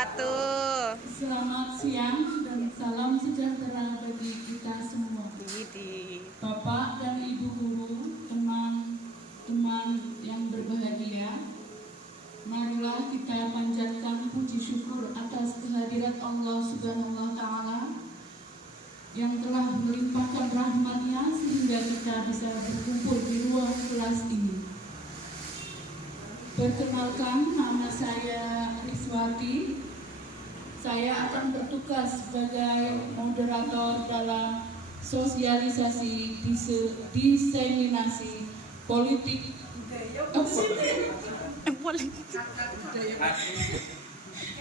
wabarakatuh. Selamat siang dan salam sejahtera bagi kita semua. Bapak dan Ibu guru, teman-teman yang berbahagia, marilah kita panjatkan puji syukur atas kehadirat Allah Subhanahu wa Ta'ala yang telah melimpahkan rahmat-Nya sehingga kita bisa berkumpul di ruang kelas ini. Perkenalkan, nama saya Riswati. Saya akan bertugas sebagai moderator dalam sosialisasi diseminasi politik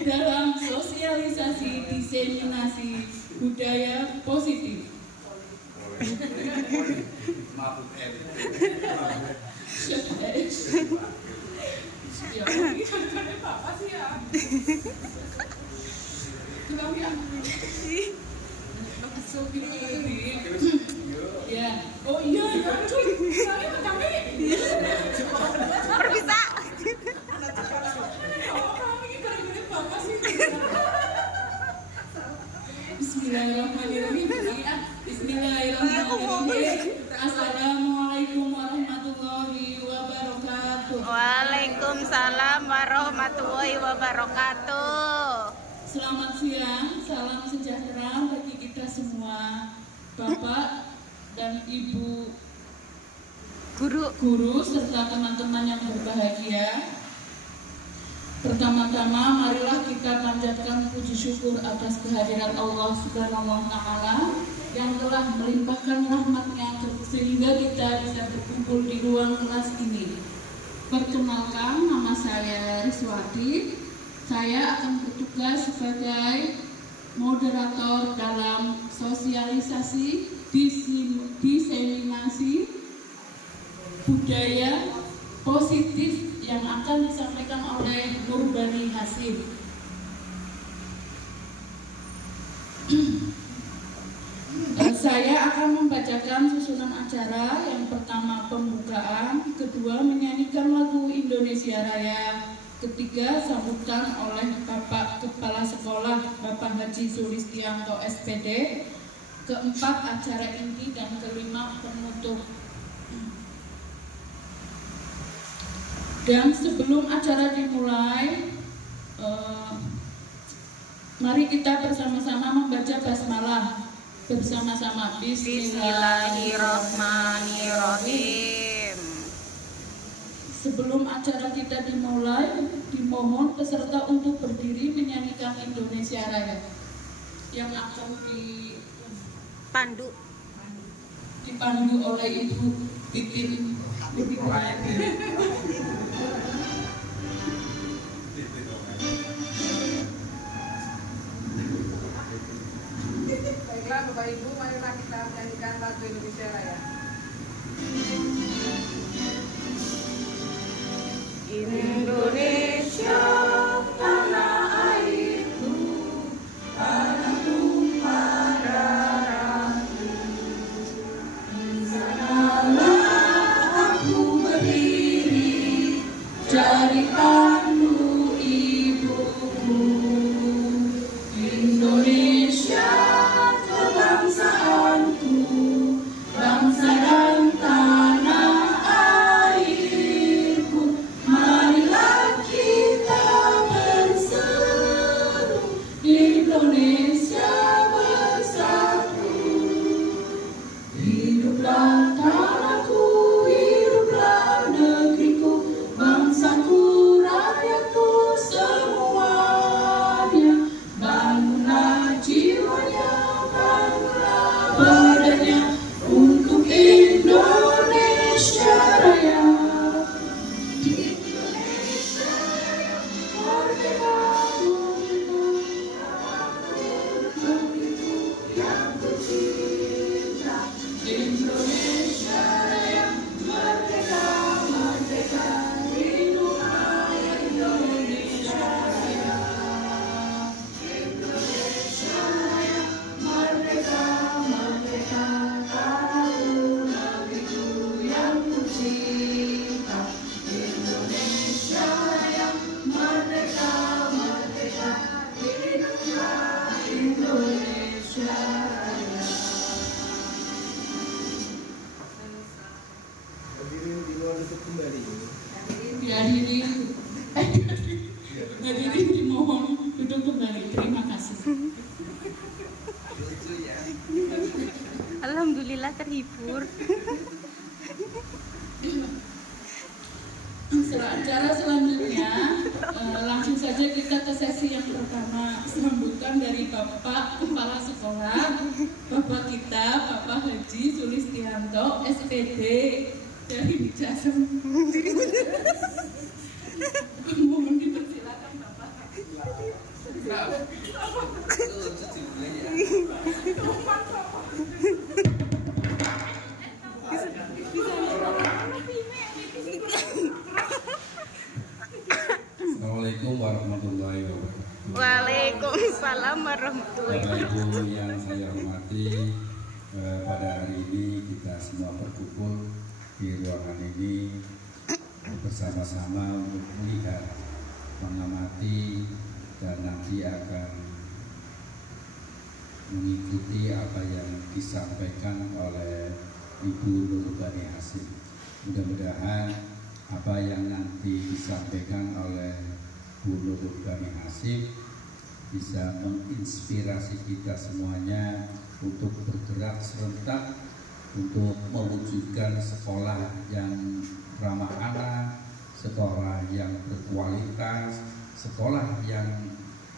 dalam sosialisasi diseminasi budaya positif. Ya, ini kan apa sih ya? Ya, oh iya ya, cuy, saya macam ini. Berbisa. Bismillahirrahmanirrahim. Assalamualaikum warahmatullahi wabarakatuh. Waalaikumsalam warahmatullahi wabarakatuh. Selamat siang, salam sejahtera bagi kita semua, Bapak dan Ibu guru serta teman-teman yang berbahagia. Pertama-tama, marilah kita panjatkan puji syukur atas kehadiran Allah Subhanahu wa Ta'ala yang telah melimpahkan rahmat-Nya sehingga kita bisa berkumpul di ruang kelas ini. Perkenalkan, nama saya Riswati. Saya akan bertugas sebagai moderator dalam sosialisasi diseminasi budaya positif yang akan disampaikan oleh Nur Bani Hasim. Saya akan membacakan susunan acara. Yang pertama pembukaan, kedua menyanyikan lagu Indonesia Raya, ketiga sambutan oleh Bapak Kepala Sekolah Bapak Haji Sulistianto SPD, keempat acara inti, dan kelima penutup. Dan sebelum acara dimulai, mari kita bersama-sama membaca basmalah bersama-sama. Bismillahirrahmanirrahim. Sebelum acara kita dimulai, dimohon peserta untuk berdiri menyanyikan Indonesia Raya yang akan dipandu oleh Ibu Titin. Baiklah Bapak Ibu, marilah kita menyanyikan lagu Indonesia Raya. Indonesia tanah airku, tanah tumpah darahku. Sanalah aku berdiri, jadi pandu ibuku. Indonesia kebangsaanku, Dihadiri dimohon duduk kembali. Terima kasih. Alhamdulillah terhibur. Acara selanjutnya langsung saja kita ke sesi yang pertama, sambutan dari Bapak Kepala Sekolah, Bapak kita, Bapak Haji Sulistianto, SPD dari Wijasa. Mohon dipersilakan Bapak. Assalamualaikum warahmatullahi wabarakatuh. Waalaikumsalam warahmatullahi Bapak wabarakatuh. Ibu yang saya hormati, pada hari ini kita semua berkumpul di ruangan ini bersama-sama untuk melihat, mengamati, dan nanti akan mengikuti apa yang disampaikan oleh Ibu Nur Bani Hasim. Mudah-mudahan apa yang nanti disampaikan oleh Bu Nur Bani Hasim bisa menginspirasi kita semuanya untuk bergerak serentak untuk mewujudkan sekolah yang ramah anak, sekolah yang berkualitas, sekolah yang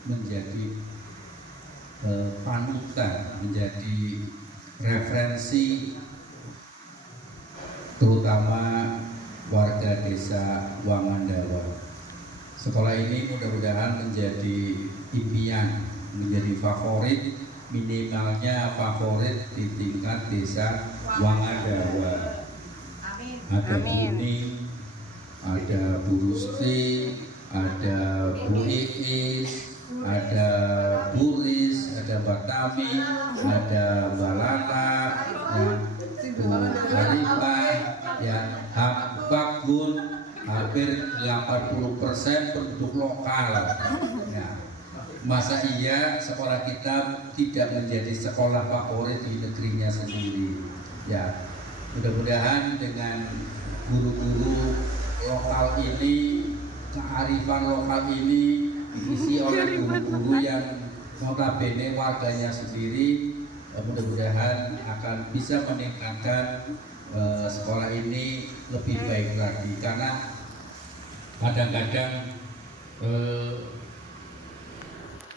menjadi panutan, menjadi referensi terutama warga desa Wangandawa. Sekolah ini mudah-mudahan menjadi impian, menjadi favorit, minimalnya favorit di tingkat desa Wangandawa. Ada Bu Ning, ada Bu Rusti, ada Bu Iis, ada Bu Ris, ada Mbak Tami, ada Mbak Lala, Bu Arifah, ya, Bagun, hampir 80% penduduk lokal. Ya. Masa iya sekolah kita tidak menjadi sekolah favorit di negerinya sendiri? Ya, mudah-mudahan dengan guru-guru lokal ini, kearifan lokal ini diisi oleh guru-guru yang notabene warganya sendiri, mudah-mudahan akan bisa meningkatkan sekolah ini lebih baik lagi. Karena kadang-kadang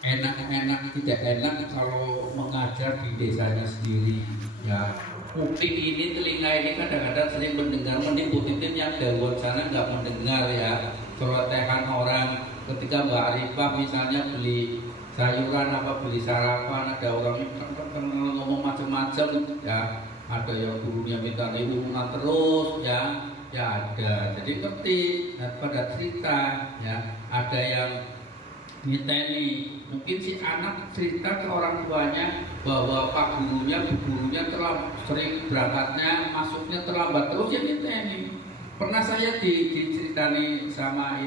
enak-enak tidak enak kalau mengajar di desanya sendiri. Ya, kuping ini, telinga ini kadang-kadang sering mendengar, mending Titin yang gawat sana nggak mendengar ya celotehan orang. Ketika Mbak Arifah misalnya beli sayuran apa beli sarapan, ada orang yang ngomong macam-macam ya, ada yang gurunya minta urunan terus ya ada. Jadi ngerti pada cerita ya, ada yang ngiteni, mungkin si anak cerita ke orang tuanya bahwa pak gurunya, bu gurunya sering berangkatnya, masuknya terlambat, terus ya ngiteni. Pernah saya diceritani sama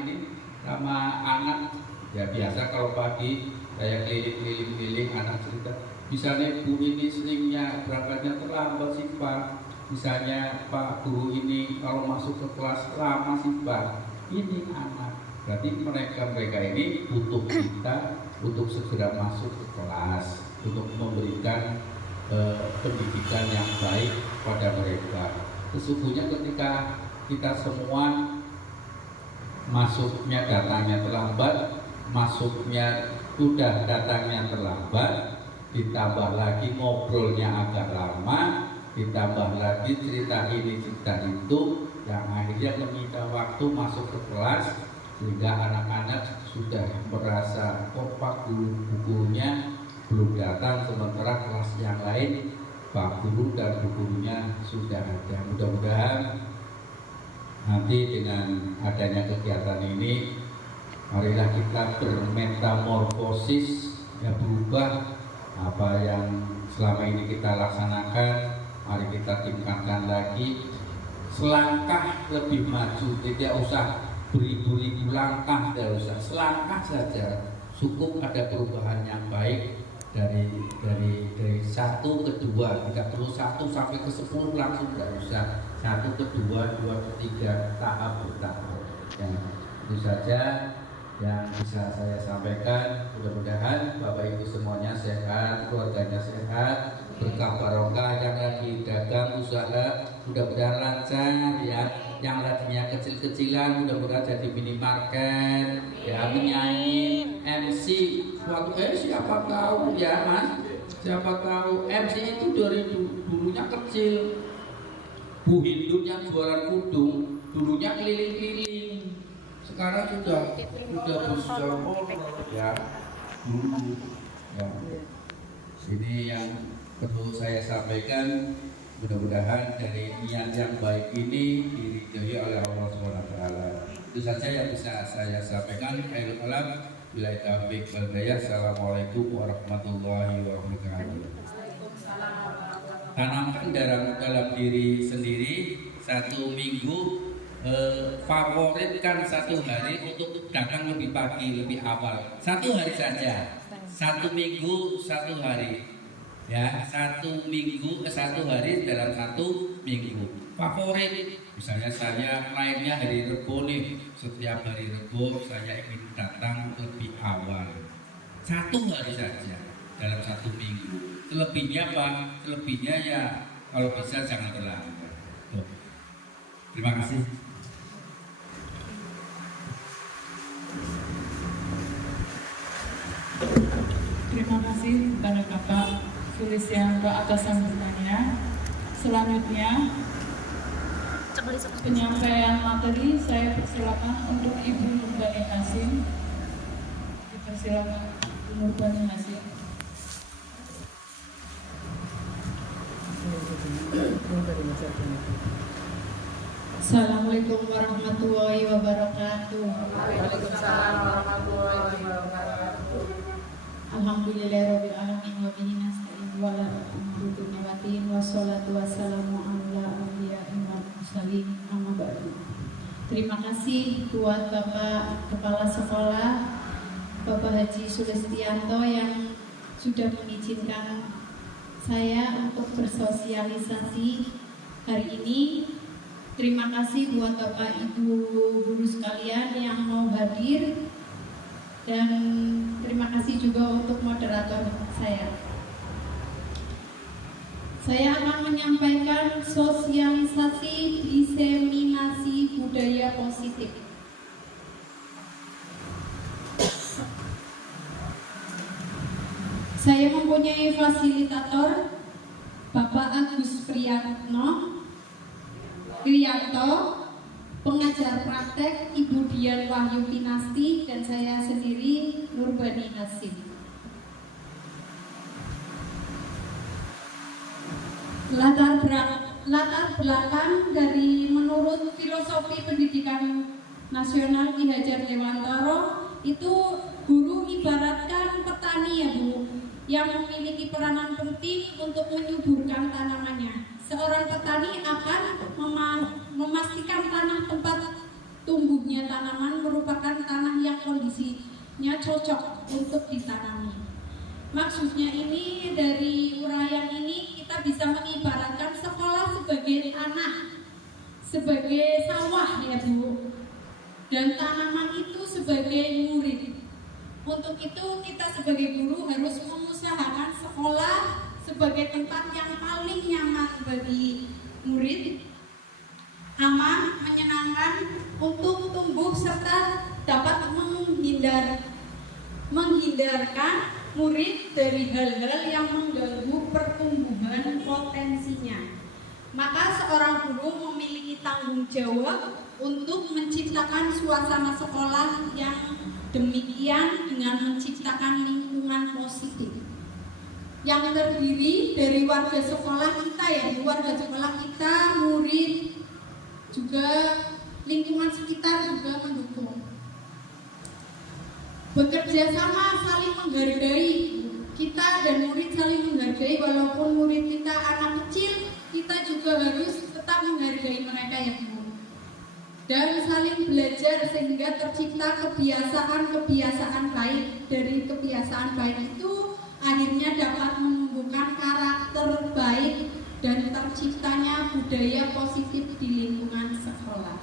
anak ya, biasa kalau pagi saya keliling-keliling anak cerita, misalnya bu ini seringnya berangkatnya terlambat sih pak, misalnya pak guru ini kalau masuk ke kelas lama sih pak. Ini anak, berarti mereka ini butuh kita untuk segera masuk ke kelas, untuk memberikan pendidikan yang baik pada mereka. Sesungguhnya ketika kita semua masuknya datangnya terlambat, masuknya sudah datangnya terlambat, ditambah lagi ngobrolnya agak lama, ditambah lagi cerita ini cerita itu, yang akhirnya menyita waktu masuk ke kelas, sehingga anak-anak sudah merasa kok pak gurunya belum datang, sementara kelas yang lain pak guru dan bu gurunya sudah ada. Mudah-mudahan nanti dengan adanya kegiatan ini, marilah kita bermetamorfosis, ya, berubah apa yang selama ini kita laksanakan, mari kita tingkatkan lagi, selangkah lebih maju, tidak usah beribu-ribu langkah, tidak usah, selangkah saja cukup ada perubahan yang baik dari 1 ke 2, tidak perlu 1 sampai ke 10 langsung, tidak usah. satu kedua, dua ketiga, tahap bertahap. Yang itu saja yang bisa saya sampaikan. Mudah-mudahan Bapak Ibu semuanya sehat, keluarganya sehat, berkah barokah, yang lagi dagang usaha mudah-mudahan lancar ya, yang tadinya kecil-kecilan mudah-mudahan jadi minimarket ya, menyanyi MC suatu siapa tahu ya Mas, siapa tahu MC itu dari dulunya kecil. Bu Hindun yang jualan kudung dulunya keliling-keliling, sekarang sudah besar ya dulu ya. Ini yang perlu saya sampaikan. Mudah-mudahan dari niat yang baik ini diridhoi oleh Allah SWT. Itu saja yang bisa saya sampaikan. Khairul alam, billahi taufiq wal hidayah. Assalamualaikum warahmatullahi wabarakatuh. Tanamkan dalam diri sendiri satu minggu, favoritkan satu hari untuk datang lebih pagi, lebih awal. Satu hari saja, satu minggu, satu hari. Ya, satu minggu, satu hari dalam satu minggu. Favorit, misalnya saya lainnya hari Rebo nih, setiap hari Rebo saya ingin datang lebih awal. Satu hari saja dalam satu minggu. Selebihnya apa? Selebihnya ya kalau bisa jangan terlambat. Terima kasih. Terima kasih kepada Bapak Sulistianto atas sambutannya. Selanjutnya penyampaian materi saya persilakan untuk Ibu Nurbani Hasim. Dipersilakan Ibu Nurbani Hasim. Assalamualaikum warahmatullahi wabarakatuh. Waalaikumsalam warahmatullahi wabarakatuh. Alhamdulillahirabbil alamin wa bihi nasta'in wa la umuri dunya waddin wassalatu wassalamu ala anbiya'i wal mursalin amma ba'du. Terima kasih buat Bapak Kepala Sekolah Bapak Haji Sulistianto yang sudah mengizinkan saya untuk bersosialisasi hari ini. Terima kasih buat Bapak Ibu guru sekalian yang mau hadir, dan terima kasih juga untuk moderator saya. Saya akan menyampaikan sosialisasi diseminasi budaya positif. Saya mempunyai fasilitator Bapak Agus Priyanto, pengajar praktek Ibu Dian Wahyu Pinasti, dan saya sendiri Nurbani Hasim. Latar belakang dari menurut filosofi pendidikan nasional Ki Hajar Dewantara itu guru ibaratkan petani ya Bu, yang memiliki peranan penting untuk menyuburkan tanamannya. Seorang petani akan memastikan tanah tempat tumbuhnya tanaman merupakan tanah yang kondisinya cocok untuk ditanami. Maksudnya ini, dari uraian ini kita bisa mengibaratkan sekolah sebagai tanah, sebagai sawah ya Bu, dan tanaman itu sebagai murid. Untuk itu kita sebagai guru harus mengusahakan sekolah sebagai tempat yang paling nyaman bagi murid, aman, menyenangkan untuk tumbuh serta dapat menghindarkan murid dari hal-hal yang mengganggu pertumbuhan potensinya. Maka seorang guru memiliki tanggung jawab untuk menciptakan suasana sekolah yang demikian dengan menciptakan lingkungan positif yang terdiri dari warga sekolah kita ya, warga sekolah kita, murid, juga lingkungan sekitar juga mendukung. Bekerja sama, saling menghargai, kita dan murid saling menghargai, walaupun murid kita anak kecil, kita juga harus tetap menghargai mereka ya Bu. Dan saling belajar sehingga tercipta kebiasaan-kebiasaan baik. Dari kebiasaan baik itu akhirnya dapat menumbuhkan karakter baik dan terciptanya budaya positif di lingkungan sekolah.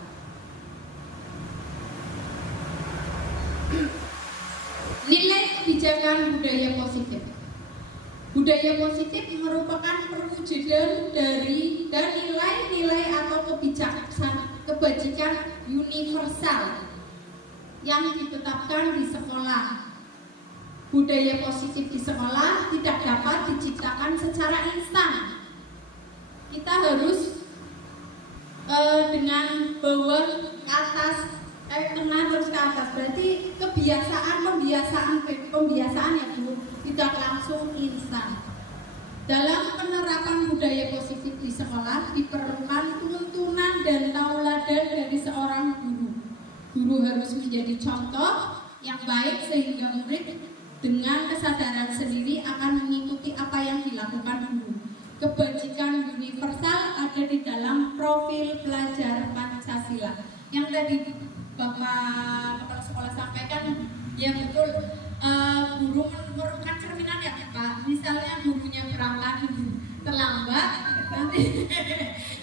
Nilai kebijakan budaya positif. Budaya positif merupakan perwujudan dari dan nilai-nilai atau kebajikan universal yang ditetapkan di sekolah. Budaya positif di sekolah tidak dapat diciptakan secara instan. Kita harus dengan bawah ke atas, tengah terus ke atas. Berarti pembiasaan ya Bu, tidak langsung instan. Dalam penerapan budaya positif di sekolah diperlukan tuntunan dan tauladan dari seorang guru. Guru harus menjadi contoh yang baik sehingga murid dengan kesadaran sendiri akan mengikuti apa yang dilakukan guru. Kebajikan universal ada di dalam profil pelajar Pancasila. Yang tadi Bapak Kepala Sekolah sampaikan, ya betul, guru merupakan cerminan ya Pak. Misalnya gurunya berangkat terlambat,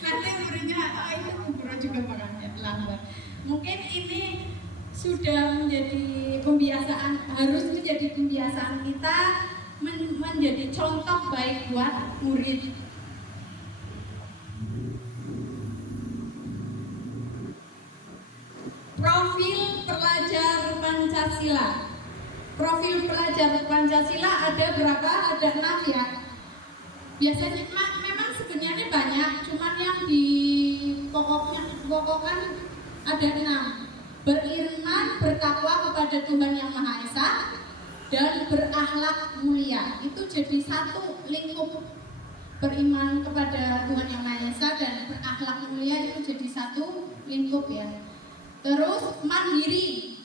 nanti muridnya itu guru juga bakal terlambat. Mungkin ini sudah menjadi pembiasaan, harus menjadi pembiasaan kita menjadi contoh baik buat murid. Profil pelajar Pancasila. Profil pelajar Pancasila ada berapa? Ada 6 ya. Biasanya memang sebenarnya banyak, cuman yang dipokokkan ada 6. Beriman, bertakwa kepada Tuhan Yang Maha Esa, dan berakhlak mulia. Itu jadi satu lingkup. Beriman kepada Tuhan Yang Maha Esa dan berakhlak mulia itu jadi satu lingkup ya. Terus mandiri,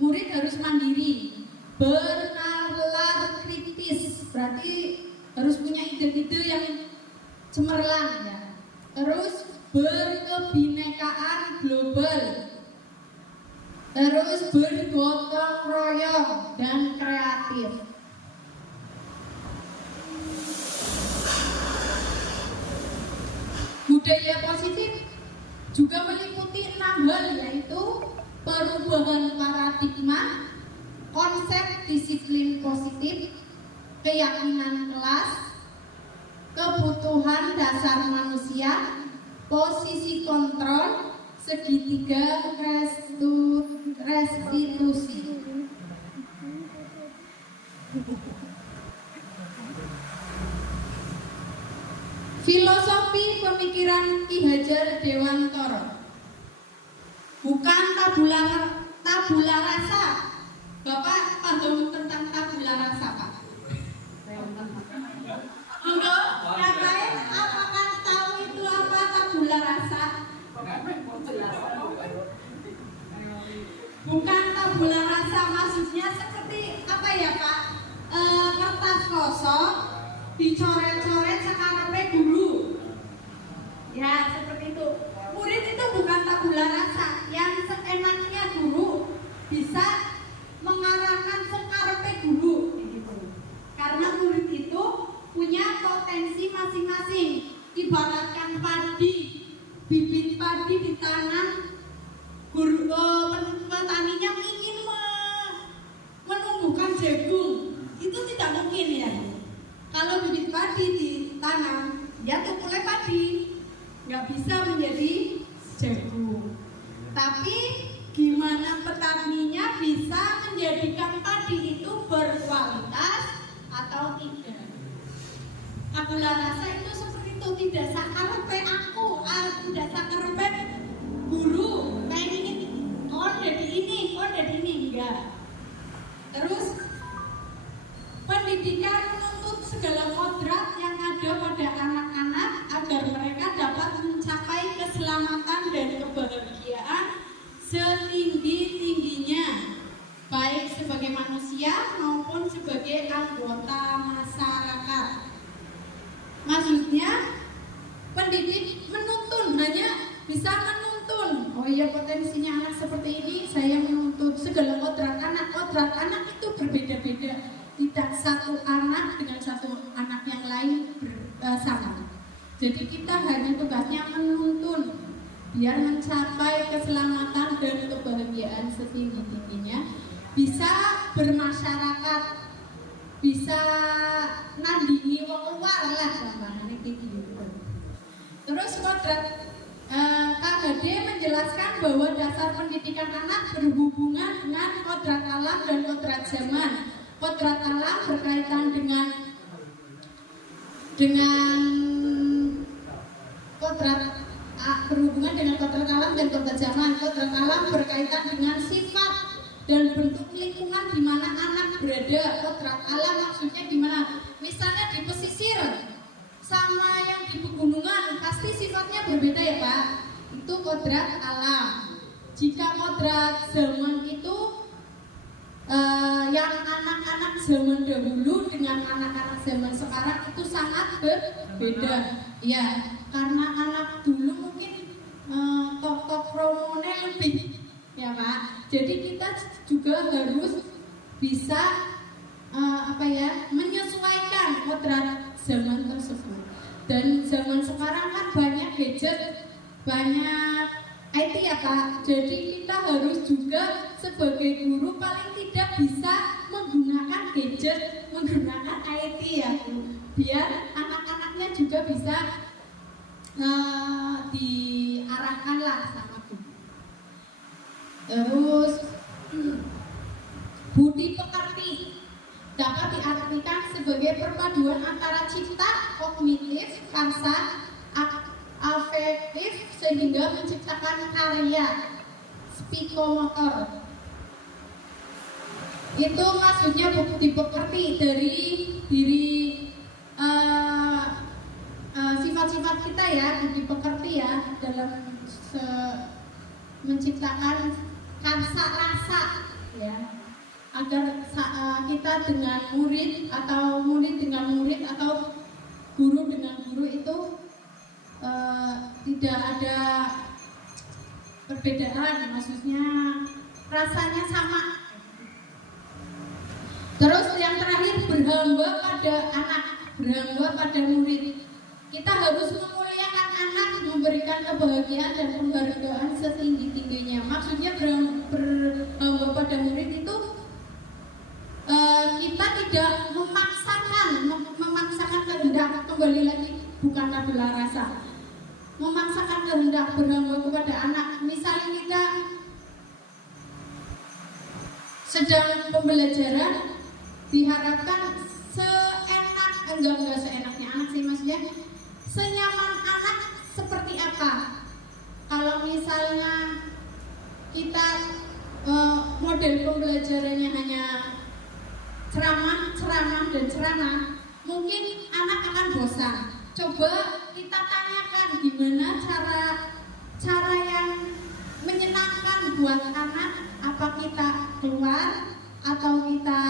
murid harus mandiri. Bernalar kritis, berarti harus punya ide-ide yang cemerlang ya. Terus berkebinekaan global. Terus bergotong royong dan kreatif. Budaya positif juga meliputi 6 hal, yaitu perubahan paradigma, konsep disiplin positif, keyakinan kelas, kebutuhan dasar manusia, posisi kontrol, segitiga restitusi. Filosofi pemikiran Ki Hajar Dewantara. Bukan tabula rasa. Bapak paham tentang tabula rasa, Pak? Enggak, yang lain apakah tahu itu apa tabula rasa? Bukan tabula rasa, maksudnya seperti apa ya Pak? Kertas kosong dicoret-coret sekarepe guru. Ya seperti itu. Murid itu bukan tabula rasa. Yang seenaknya guru bisa mengarahkan sekarepe guru. Karena murid itu punya potensi masing-masing. Ibaratkan padi, bibit padi ditanam, guru petaninya ingin menumbuhkan jagung, itu tidak mungkin ya. Kalau bibit padi ditanam, ya tukulnya padi, nggak bisa menjadi jagung. Tapi gimana petaninya bisa menjadikan padi itu berkualitas atau tidak? Tabula rasa itu seperti itu, tidak sakarepe aku, tidak sakarepe guru, pengen jadi ini, enggak. Terus pendidikan menuntut segala kodrat yang ada pada anak-anak agar mereka dapat mencapai keselamatan dan kebahagiaan setinggi-tingginya, baik sebagai manusia maupun sebagai anggota masyarakat. Maksudnya pendidik menuntun, hanya bisa menuntun. Oh iya, potensinya anak seperti ini, saya menuntut. Segala kodrat anak itu berbeda-beda. Tidak satu anak dengan satu anak yang lain sama. Jadi kita hanya tugasnya menuntun biar mencapai keselamatan dan kebahagiaan setinggi-tingginya, bisa bermasyarakat, bisa nandingi wong luar lah gampangannya gitu. Terus kodrat KHD menjelaskan bahwa dasar pendidikan anak berhubungan dengan kodrat alam dan kodrat zaman. Kodrat alam berkaitan dengan kodrat berhubungan dengan kodrat alam dan kodrat zaman. Kodrat alam berkaitan dengan sifat dan bentuk lingkungan di mana anak berada. Kodrat alam maksudnya gimana? Misalnya di pesisir sama yang di pegunungan pasti sifatnya berbeda ya Pak. Itu kodrat alam. Jika kodrat zaman itu yang anak-anak zaman dahulu dengan anak-anak zaman sekarang itu sangat berbeda. Ya, karena anak dulu mungkin tok hormonnya lebih ya Pak. Jadi kita juga harus bisa menyesuaikan kodrat zaman tersebut. Dan zaman sekarang kan banyak gadget, banyak IT ya Pak. Jadi kita harus juga sebagai guru paling tidak bisa menggunakan gadget, menggunakan IT ya Bu. Biar anak-anaknya juga bisa diarahkan lah sama Bu. Terus budi pekerti dapat diartikan sebagai perpaduan antara cipta, kognitif, rasa, afektif sehingga menciptakan karya psikomotor. Itu maksudnya budi pekerti dari diri sifat-sifat kita ya, budi pekerti ya dalam menciptakan rasa ya, agar kita dengan murid atau murid dengan murid atau guru dengan guru itu tidak ada perbedaan, maksudnya rasanya sama. Terus yang terakhir, berhamba pada anak, berhamba pada murid. Kita harus memuliakan anak, memberikan kebahagiaan dan penghargaan setinggi-tingginya. Maksudnya berhamba pada murid itu kita tidak memaksakan kehendak, kembali lagi bukan tabula rasa, memaksakan kehendak berhamba kepada anak. Misalnya kita sedang pembelajaran, diharapkan enggak seenaknya anak sih maksudnya, senyaman anak seperti apa. Kalau misalnya kita model pembelajarannya hanya ceramah, mungkin anak akan bosan. Coba kita tanyakan gimana cara yang menyenangkan buat anak. Apa kita keluar atau kita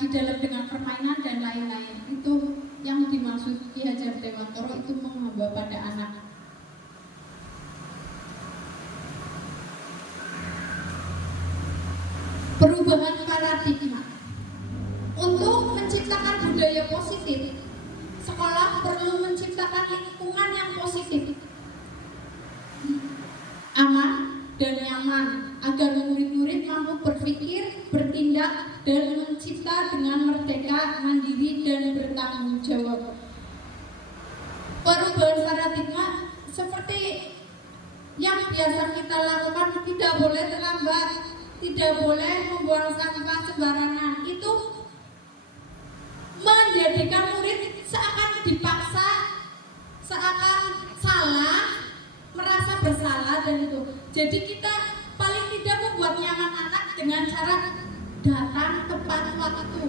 di dalam dengan permainan dan lain-lain. Itu yang dimaksud Ki Hajar Dewantoro itu menghamba pada anak. Perubahan paradigma. Untuk menciptakan budaya positif, sekolah perlu menciptakan lingkungan yang positif, aman dan nyaman, agar murid-murid mampu berpikir, bertindak, dan mencipta dengan merdeka, mandiri, dan bertanggung jawab. Perubahan paradigma seperti yang biasa kita lakukan, tidak boleh terlambat, tidak boleh membuang sampah sembarangan. Itu menjadikan murid seakan dipaksa, seakan salah, merasa bersalah, dan itu. Jadi kita paling tidak membuat nyaman anak dengan cara datang tepat waktu,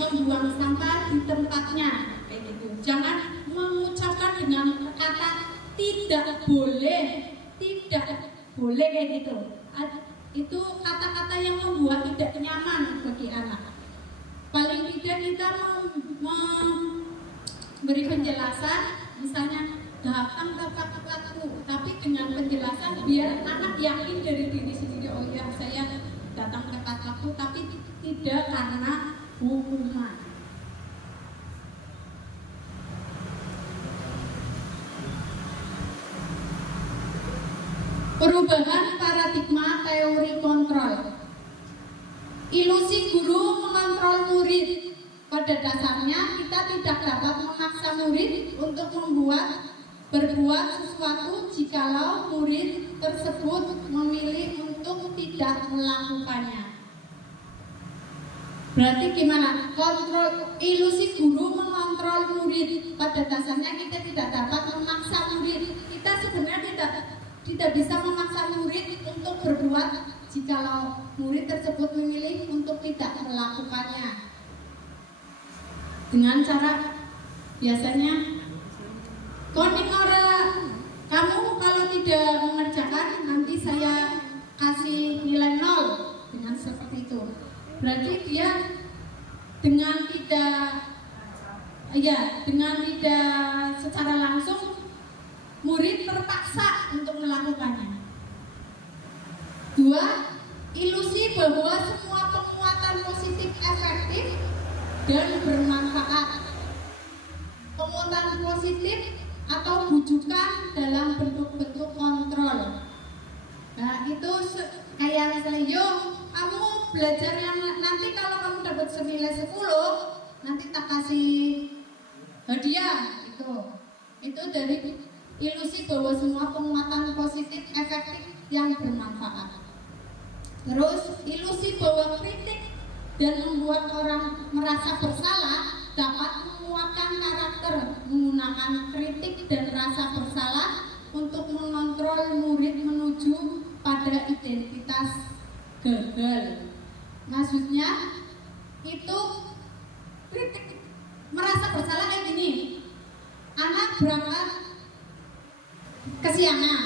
membuang sampah di tempatnya, kayak gitu. Jangan mengucapkan dengan kata tidak boleh kayak gitu. Itu kata-kata yang membuat tidak nyaman bagi anak. Paling tidak kita memberi penjelasan, misalnya datang tepat waktu, tapi dengan penjelasan biar anak yakin dari diri sendiri, oh ya saya datang tepat waktu, tapi tidak karena hukuman. Perubahan paradigma teori kontrol. Ilusi guru mengontrol murid. Pada dasarnya kita tidak dapat memaksa murid untuk berbuat sesuatu jikalau murid tersebut memilih untuk tidak melakukannya. Berarti gimana? Kontrol ilusi guru mengontrol murid. Pada dasarnya kita tidak dapat memaksa murid. Kita sebenarnya tidak bisa memaksa murid untuk berbuat jikalau murid tersebut memilih untuk tidak melakukannya. Dengan cara biasanya koning kamu kalau tidak mengerjakan nanti saya kasih nilai 0, dengan seperti itu. Berarti dia dengan tidak secara langsung murid terpaksa untuk melakukannya. 2. Ilusi bahwa semua penguatan positif efektif dan bermanfaat. Penguatan positif atau bujukan dalam bentuk-bentuk kontrol. Nah, itu kayak misalnya, yo kamu belajar yang nanti kalau kamu dapat senilai 10, nanti tak kasih hadiah. Itu dari ilusi bahwa semua penguatan positif efektif yang bermanfaat. Terus ilusi bahwa kritik dan membuat orang merasa bersalah dapat menguatkan karakter. Menggunakan kritik dan rasa bersalah untuk mengontrol murid menuju pada identitas gagal. Maksudnya itu kritik, merasa bersalah kayak gini. Anak berangkat kesiangan,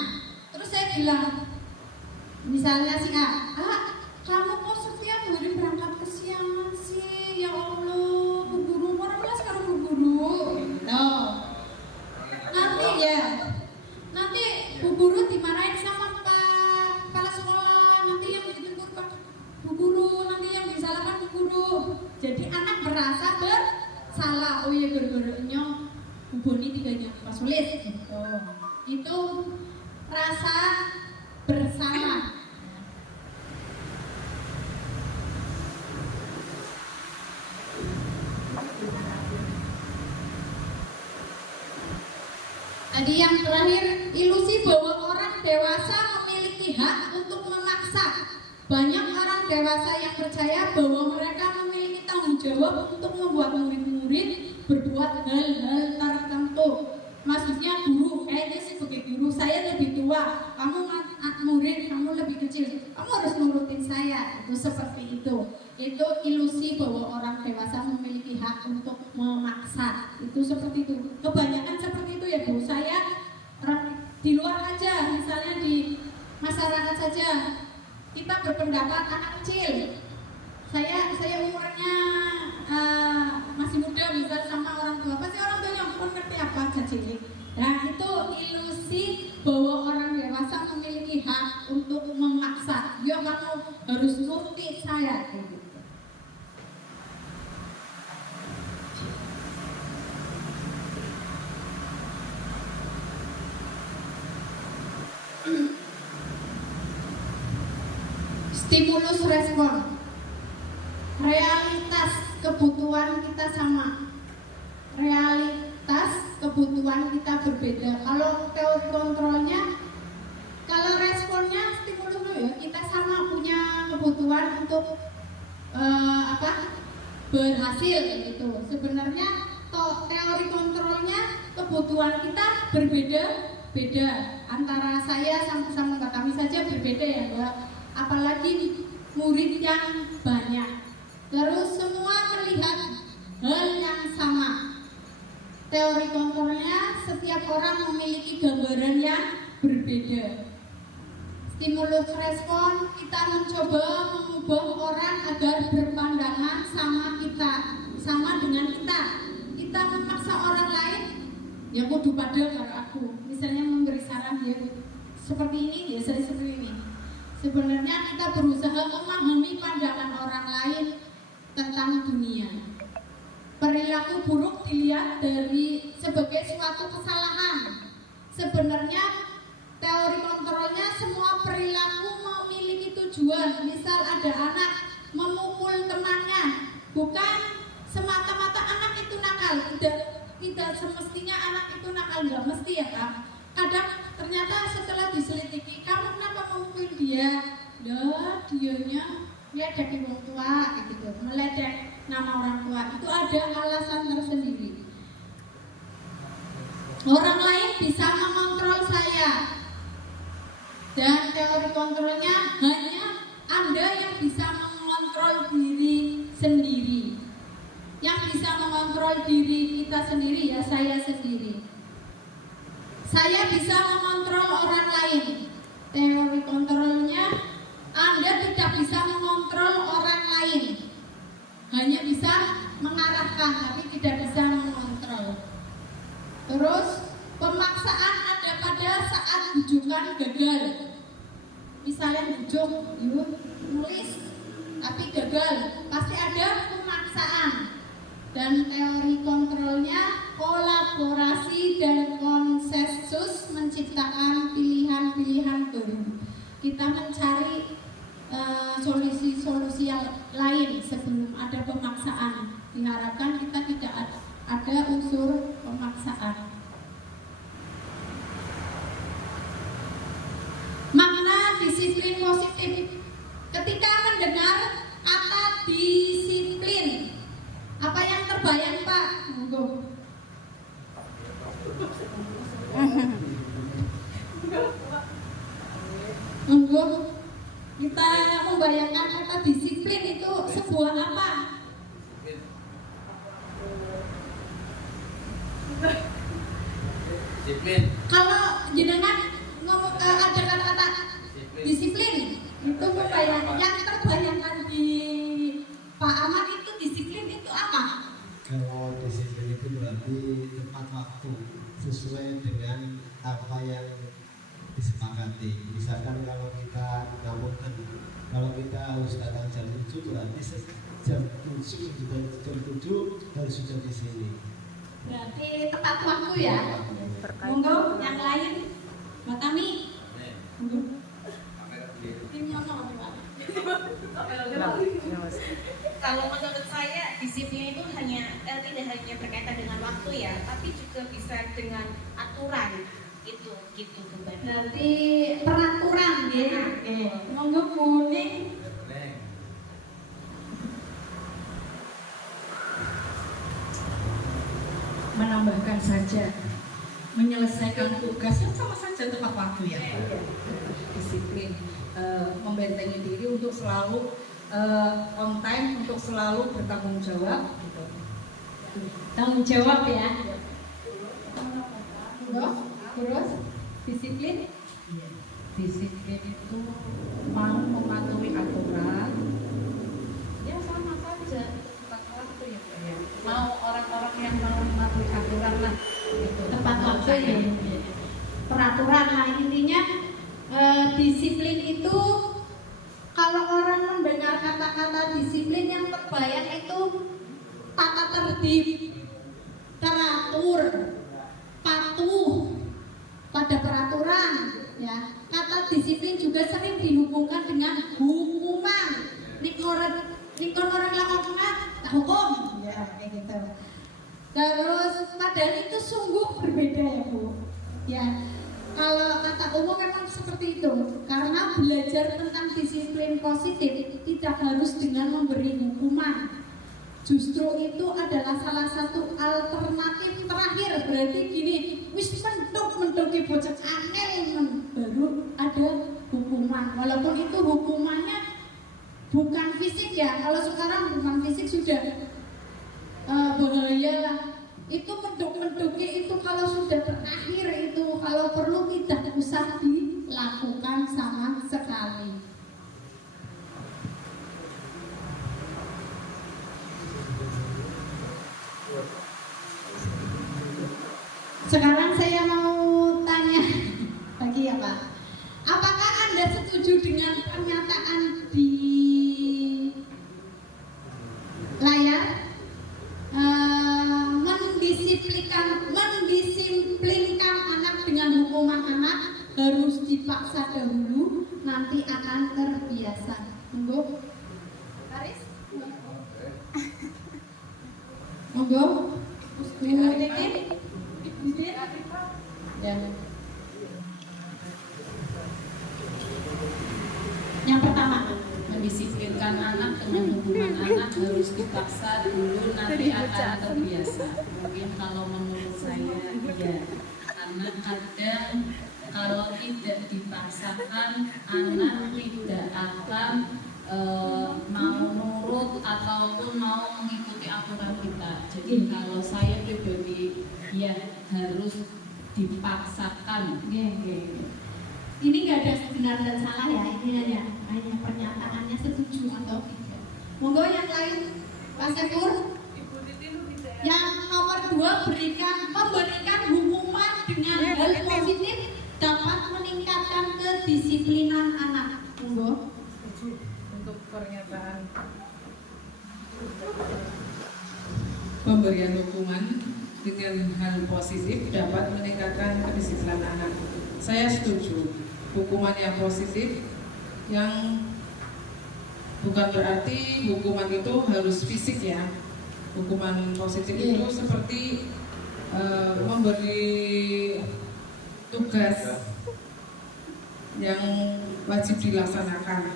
terus saya bilang, misalnya si A, kamu kok setiap hari berangkat kesiangan sih? Ya Allah, Bu Guru, mana sekarang Bu Guru? Nanti Bu Guru dimarahin sama Pak kepala sekolah, nanti yang ditegur Bu Guru, nanti yang disalahkan Bu Guru. Jadi anak merasa bersalah. Oh iya, gara-garanya Bu Boni tiganya Pak Sulis gitu. Itu rasa bersalah. Tadi yang terakhir, ilusi bahwa orang dewasa memiliki hak untuk memaksa. Banyak orang dewasa yang percaya bahwa mereka memiliki tanggung jawab untuk membuat murid-murid berbuat hal-hal tertentu. Maksudnya guru, kayaknya sih sebagai guru, saya lebih tua, kamu murid, kamu lebih kecil, kamu harus nurutin saya. Itu seperti itu. Itu ilusi bahwa orang dewasa memiliki hak untuk memaksa. Itu seperti itu. Kebanyakan seperti itu ya Bu. Saya di luar aja, misalnya di masyarakat saja, kita berpendapat anak kecil. Saya umurnya masih muda, misal sama orang tua, pasti orang tuanya pun ngerti apa aja cilik. Nah, itu ilusi bahwa orang dewasa memiliki hak untuk memaksa. Ya kamu harus nuruti saya gitu. Stimulus respon. Realitas kebutuhan kita sama, realitas kebutuhan kita berbeda. Kalau teori kontrolnya, kalau responnya stimulus ya, kita sama punya kebutuhan untuk berhasil gitu. Sebenarnya teori kontrolnya kebutuhan kita berbeda-beda. Antara saya sama Mbak kami saja berbeda ya Mbak. Apalagi murid yang banyak. Terus semua melihat hal yang sama. Teori kontrolnya setiap orang memiliki gambaran yang berbeda. Stimulus respon, kita mencoba mengubah orang agar berpandangan sama kita, sama dengan kita. Kita memaksa orang lain, ya kudu pada karo aku. Misalnya memberi saran dia seperti ini, ya saya seperti ini. Sebenarnya kita berusaha memahami pandangan orang lain tentang dunia. Perilaku buruk dilihat sebagai suatu kesalahan. Sebenarnya teori kontrolnya semua tujuan. Misal ada anak memukul temannya, bukan semata-mata anak itu nakal. Tidak semestinya anak itu nakal, nggak mesti ya Kak. Kadang ternyata setelah diselidiki, kamu kenapa memukul dia? Dianya meledek orang tua, gitu, meledek nama orang tua. Itu ada alasan tersendiri. Orang lain bisa mengontrol saya, dan teori kontrolnya hanya Anda yang bisa mengontrol diri sendiri. Yang bisa mengontrol diri kita sendiri ya saya sendiri. Saya bisa mengontrol orang lain. Teori kontrolnya Anda tidak bisa mengontrol orang lain. Hanya bisa mengarahkan tapi tidak bisa mengontrol. Terus pemaksaan ada pada saat bujukan gagal. Misalnya bujuk, yuk nulis tapi gagal, pasti ada pemaksaan. Dan teori kontrolnya kolaborasi dan konsensus menciptakan pilihan-pilihan baru. Kita mencari solusi-solusi yang lain sebelum ada pemaksaan. Diharapkan kita tidak ada unsur pemaksaan. Makna disiplin positif. Ketika mendengar kata disiplin, apa yang terbayang Pak? Monggo. Monggo. Kita membayangkan kata disiplin itu sebuah apa? Disiplin. Kalau jenengan ngomong ada kata-kata disiplin, itu yang terbayangkan di Pak Ahmad itu disiplin itu apa? Kalau disiplin itu berarti tepat waktu sesuai dengan apa yang disepakati. Misalkan kalau kita ngapunten, kalau kita harus datang jam 7 berarti jam 7 harus sudah di sini. Berarti tepat waktu ya. Monggo yang lain, Mbak Tami. Monggo. Kalau menurut saya disiplin itu tidak hanya berkaitan dengan waktu ya, tapi juga bisa dengan aturan gitu beban. Berarti peraturan ya. Monggo kuning. Menambahkan saja, menyelesaikan tugas yang sama saja tepat waktu ya. Disiplin, membentengi diri untuk selalu on time, untuk selalu bertanggung jawab gitu. Tanggung jawab ya. Terus disiplin. Disiplin itu mau mematuhi aturan, ya sama saja tepat waktu ya Pak ya. Mau orang-orang yang mau mematuhi aturan lah gitu. Tepat waktu ya. Peraturan lah intinya. Disiplin itu kalau orang mendengar kata-kata disiplin yang terbayang itu tata tertib, teratur, patuh pada peraturan ya. Kata disiplin juga sering dihubungkan dengan hukuman. Nikon orang lakukan tak hukum ya kayak gitu. Terus padahal itu sungguh berbeda ya Bu ya. Kalau kata umum memang seperti itu, karena belajar tentang disiplin positif tidak harus dengan memberi hukuman. Justru itu adalah salah satu alternatif terakhir. Berarti gini, wis mentok di bocah aneh baru ada hukuman. Walaupun itu hukumannya bukan fisik ya. Kalau sekarang bukan fisik sudah bahaya lah. Itu menduk-menduknya itu kalau sudah terakhir itu kalau perlu tidak usah dilakukan sama sekali. Sekarang saya mau tanya lagi ya Pak. Apakah Anda setuju dengan pernyataan di layar? Mendisiplinkan anak dengan hukuman anak harus dipaksa dahulu, nanti akan terbiasa. biasa. Monggo. Haris. Monggo. Yang pertama, Mendisiplinkan anak dengan hubungan anak harus dipaksa dulu, nanti akan terbiasa. Mungkin kalau menurut saya iya, karena kadang kalau tidak dipaksakan anak tidak akan mau nurut ataupun mau mengikuti aturan kita. Jadi kalau saya pribadi ya harus dipaksakan. Ini nggak ada benar dan salah ya, ini hanya pernyataannya setuju atau tidak. Monggo yang lain, Pak Sekur. Yang nomor 2, memberikan hukuman dengan hal positif dapat meningkatkan kedisiplinan anak. Monggo. Untuk pernyataan pemberian hukuman dengan hal positif dapat meningkatkan kedisiplinan anak. Saya setuju. Hukuman yang positif, yang bukan berarti hukuman itu harus fisik ya. Hukuman positif itu seperti memberi tugas yang wajib dilaksanakan,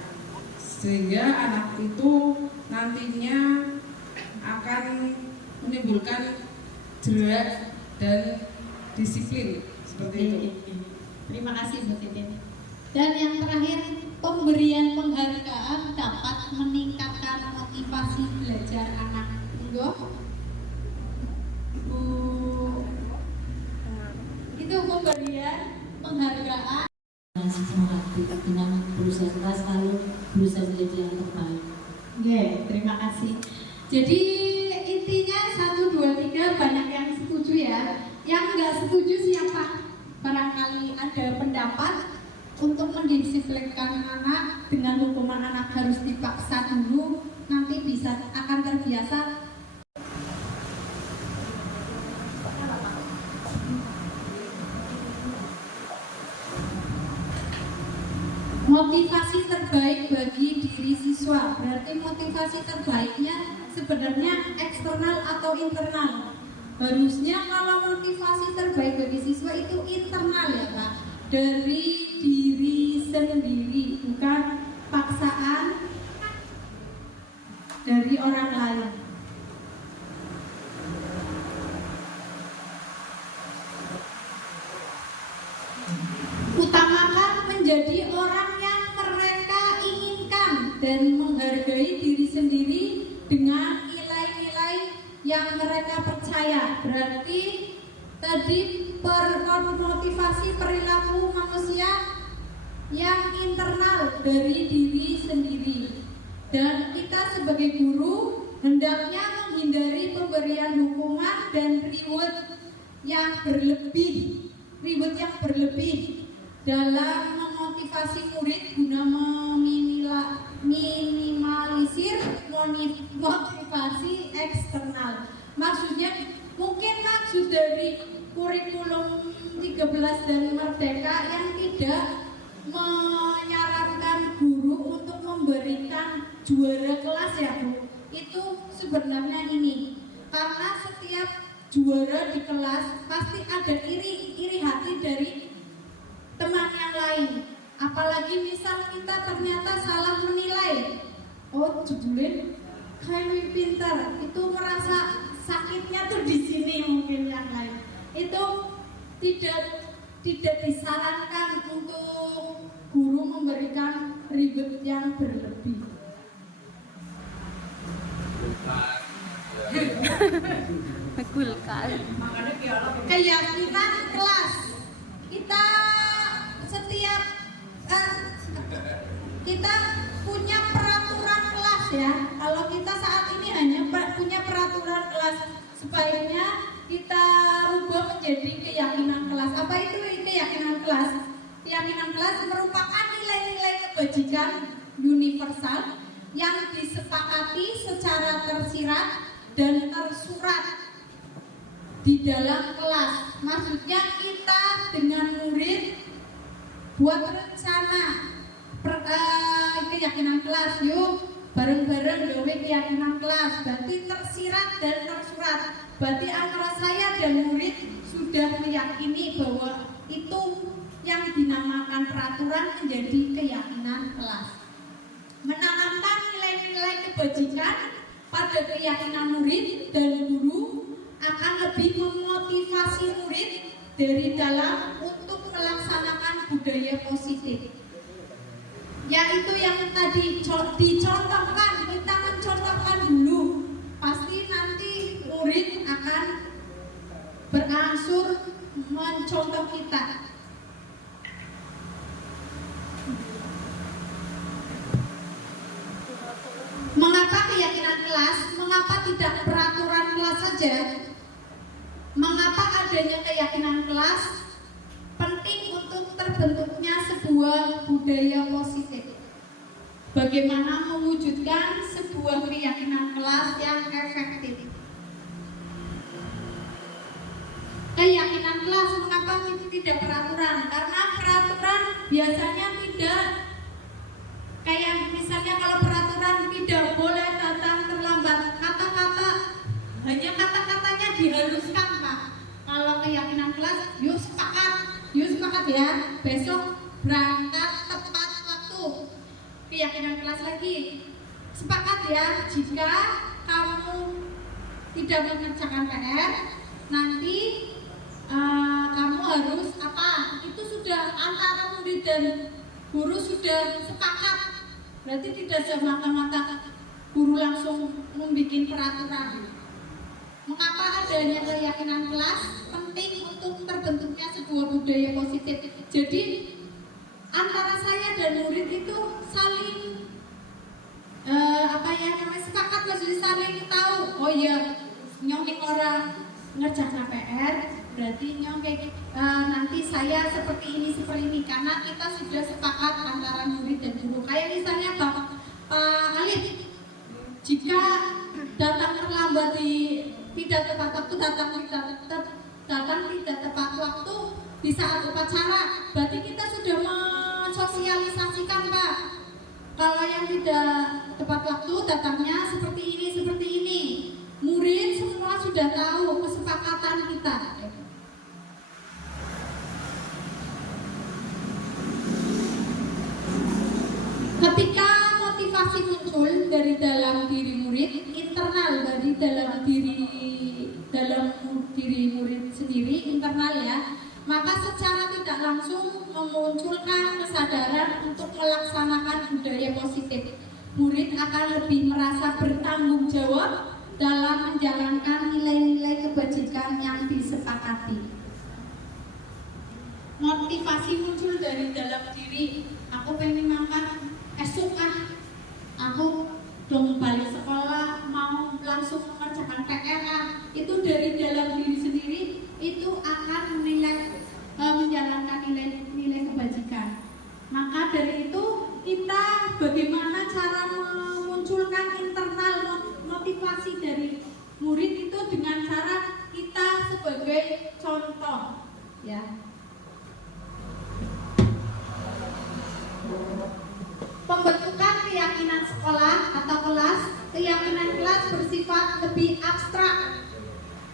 sehingga anak itu nantinya akan menimbulkan jerak dan disiplin seperti itu. Terima kasih Bu Titin. Dan yang terakhir, pemberian penghargaan dapat meningkatkan motivasi belajar anak. Monggo. Itu pemberian penghargaan. Semangat dengan berusaha keras lalu berusaha menjadi yang terbaik. Terima kasih. Jadi intinya 1, 2, 3 banyak yang setuju ya. Yang nggak setuju siapa? Barangkali ada pendapat untuk mendisiplinkan anak dengan hukuman anak harus dipaksa dulu, nanti bisa akan terbiasa. Motivasi terbaik bagi diri siswa, berarti motivasi terbaiknya sebenarnya eksternal atau internal. Harusnya kalau motivasi terbaik bagi siswa itu internal ya Pak, dari diri sendiri, bukan paksaan dari orang lain. Utamakan menjadi orang yang mereka inginkan dan menghargai diri sendiri dengan nilai-nilai yang mereka percaya. Berarti tadi motivasi perilaku manusia yang internal dari diri sendiri. Dan kita sebagai guru hendaknya menghindari pemberian hukuman dan reward yang berlebih dalam memotivasi murid guna minimalisir motivasi eksternal. Maksudnya mungkin maksud dari kurikulum 13 dan Merdeka yang tidak menyarankan guru untuk memberikan juara kelas ya Bu. Itu sebenarnya ini, karena setiap juara di kelas pasti ada iri hati dari teman yang lain. Apalagi misal kita ternyata salah menilai, oh judulnya kayak lebih pintar, itu merasa sakitnya tuh di sini. Mungkin yang lain itu tidak disarankan untuk guru memberikan ribet yang berlebih. Keyakinan kelas kita setiap kita punya peraturan kelas ya. Kalau kita saat ini hanya punya peraturan kelas, sebaiknya kita rubah menjadi keyakinan kelas. Apa itu keyakinan kelas? Keyakinan kelas merupakan nilai-nilai kebajikan universal yang disepakati secara tersirat dan tersurat di dalam kelas. Maksudnya kita dengan murid buat rencana keyakinan kelas, yuk bareng-bareng gawe keyakinan kelas. Berarti tersirat dan tersurat. Berarti antara saya dan murid sudah meyakini bahwa itu yang dinamakan peraturan menjadi keyakinan kelas. Menanamkan nilai-nilai kebajikan pada keyakinan murid dan guru akan lebih memotivasi murid dari dalam untuk melaksanakan budaya positif. Yaitu yang tadi dicontohkan, kita mencontohkan dulu. Pasti nanti murid akan berangsur mencontoh kita. Mengapa keyakinan kelas? Mengapa tidak peraturan kelas saja? Mengapa adanya keyakinan kelas? Penting untuk terbentuknya sebuah budaya positif. Bagaimana mewujudkan sebuah keyakinan kelas yang efektif? Keyakinan kelas, mengapa itu tidak peraturan? Karena peraturan biasanya tidak, kayak misalnya kalau peraturan tidak boleh datang terlambat, kata-kata hanya kata-katanya dihaluskan, Pak. Kalau keyakinan kelas, yuk sepakat ya, besok berangkat tepat waktu. Keyakinan kelas lagi, sepakat ya, jika kamu tidak mengerjakan PR, nanti kamu harus apa? Itu sudah antara murid dan guru sudah sepakat. Berarti tidak semata-mata guru langsung membuat peraturan. Mengapa adanya keyakinan kelas? Penting untuk terbentuknya sebuah budaya positif. Jadi antara saya dan murid itu saling sepakat, maksudnya saling tahu. Oh iya, nyongking orang ngerjakan PR, berarti nyongking nanti saya seperti ini karena kita sudah sepakat antara murid dan guru. Kayak misalnya Pak Alif, jika datang terlambat tidak tepat waktu, datang tidak tepat waktu di saat upacara, berarti kita sudah mensosialisasikan, Pak. Kalau yang tidak tepat waktu datangnya seperti ini. Murid semua sudah tahu kesepakatan kita. Ketika motivasi muncul dari dalam diri murid, internal dari dalam diri murid sendiri, internal ya, maka secara tidak langsung memunculkan kesadaran untuk melaksanakan budaya positif. Murid akan lebih merasa bertanggung jawab dalam menjalankan nilai-nilai kebajikan yang disepakati. Motivasi muncul dari dalam diri. Aku pengen makan esok aku dong balik sekolah mau langsung mengerjakan PR, itu dari dalam diri sendiri itu akan menjalankan nilai kebajikan. Maka dari itu kita bagaimana cara memunculkan internal motivasi dari murid itu dengan cara kita sebagai contoh, ya. Pembentukan keyakinan sekolah atau kelas, keyakinan kelas bersifat lebih abstrak,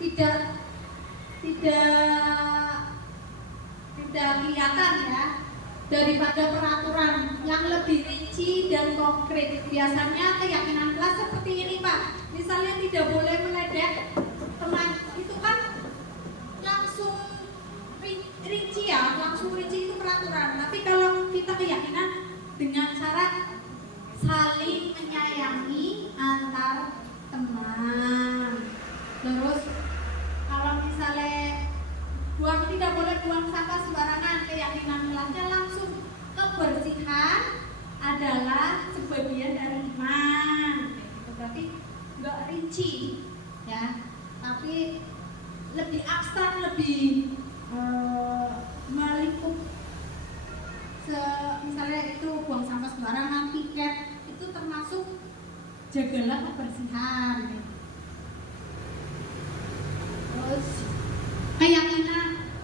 tidak kelihatan ya, daripada peraturan yang lebih rinci dan konkret. Biasanya keyakinan kelas seperti ini, Pak. Misalnya tidak boleh meledek teman, itu kan langsung rinci ya, langsung rinci itu peraturan. Tapi kalau kita keyakinan dengan cara saling menyayangi antar teman. Terus kalau misalnya tidak boleh buang sampah sembarangan, keyakinan kelasnya langsung kebersihan adalah sebagian dari iman. Gitu. Berarti nggak rinci, ya, tapi lebih abstrak, lebih melingkup. Misalnya itu buang sampah sembarangan, tiket itu termasuk jagalah kebersihan. Gitu. Terus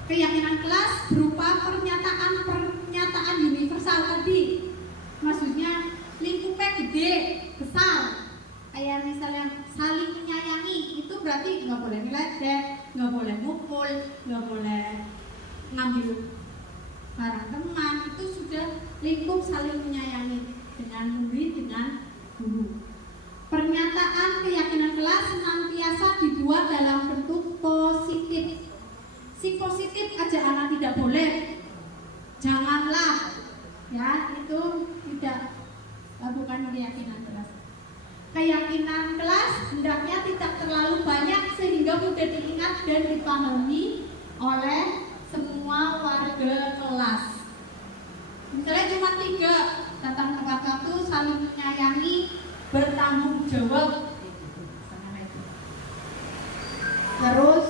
keyakinan kelas berupa pernyataan universal tadi, maksudnya lingkup misalnya saling menyayangi, itu berarti nggak boleh ngeledek, nggak boleh mukul, nggak boleh ngambil barang teman. Itu sudah lingkup saling menyayangi dengan murid, dengan guru. Pernyataan keyakinan kelas senantiasa dibuat dalam bentuk positif. Si positif aja anak tidak boleh, janganlah, ya itu tidak, bukan keyakinan kelas. Keyakinan kelas hendaknya tidak terlalu banyak sehingga mudah diingat dan dipahami oleh semua warga kelas. Misalnya cuma 3, tentang tempat waktu, saling menyayangi, bertanggung jawab. Terus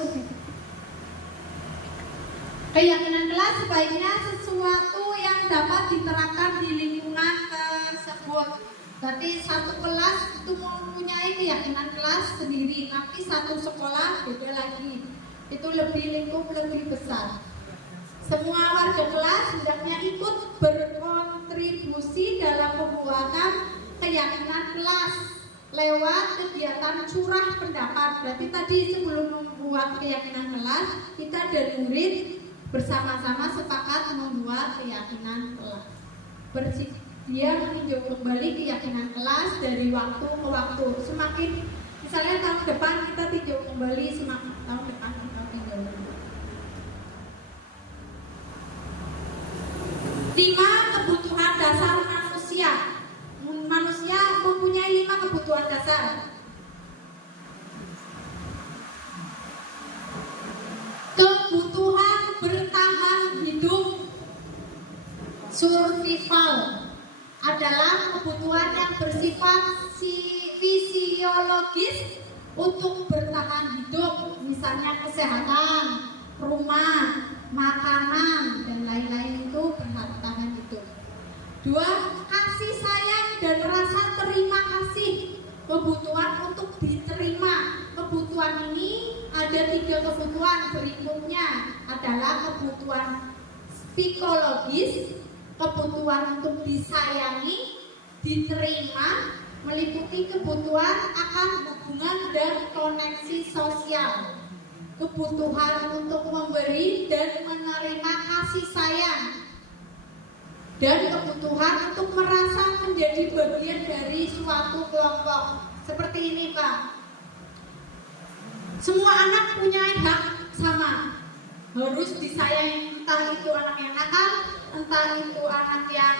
keyakinan kelas sebaiknya sesuatu yang dapat diterapkan di lingkungan tersebut. Berarti satu kelas itu mempunyai keyakinan kelas sendiri, tapi satu sekolah beda lagi. Itu lebih lingkup lebih besar. Semua warga kelas hendaknya ikut berkontribusi dalam pembuatan keyakinan kelas lewat kegiatan curah pendapat. Berarti tadi sebelum membuat keyakinan kelas, kita dan murid bersama-sama sepakat membuat keyakinan kelas. Dia meninjau kembali keyakinan kelas dari waktu ke waktu. Semakin, misalnya tahun depan kita tinjau kembali, semakin tahun depan kita tinjau kembali. 5 kebutuhan dasar manusia. Manusia mempunyai 5 kebutuhan dasar. Kebutuhan bertahan hidup, survival, adalah kebutuhan yang bersifat fisiologis untuk bertahan hidup, misalnya kesehatan, rumah, makanan, dan lain-lain itu bertahan hidup. 2, kasih sayang dan rasa terima kasih, kebutuhan untuk diterima. Kebutuhan ini ada 3 kebutuhan berikutnya adalah kebutuhan psikologis, kebutuhan untuk disayangi, diterima, meliputi kebutuhan akan hubungan dan koneksi sosial, kebutuhan untuk memberi dan menerima kasih sayang, dan kebutuhan untuk merasa menjadi bagian dari suatu kelompok. Seperti ini, Pak. Semua anak punya hak sama, harus disayangi, entah itu anak yang nakal, entah itu anak yang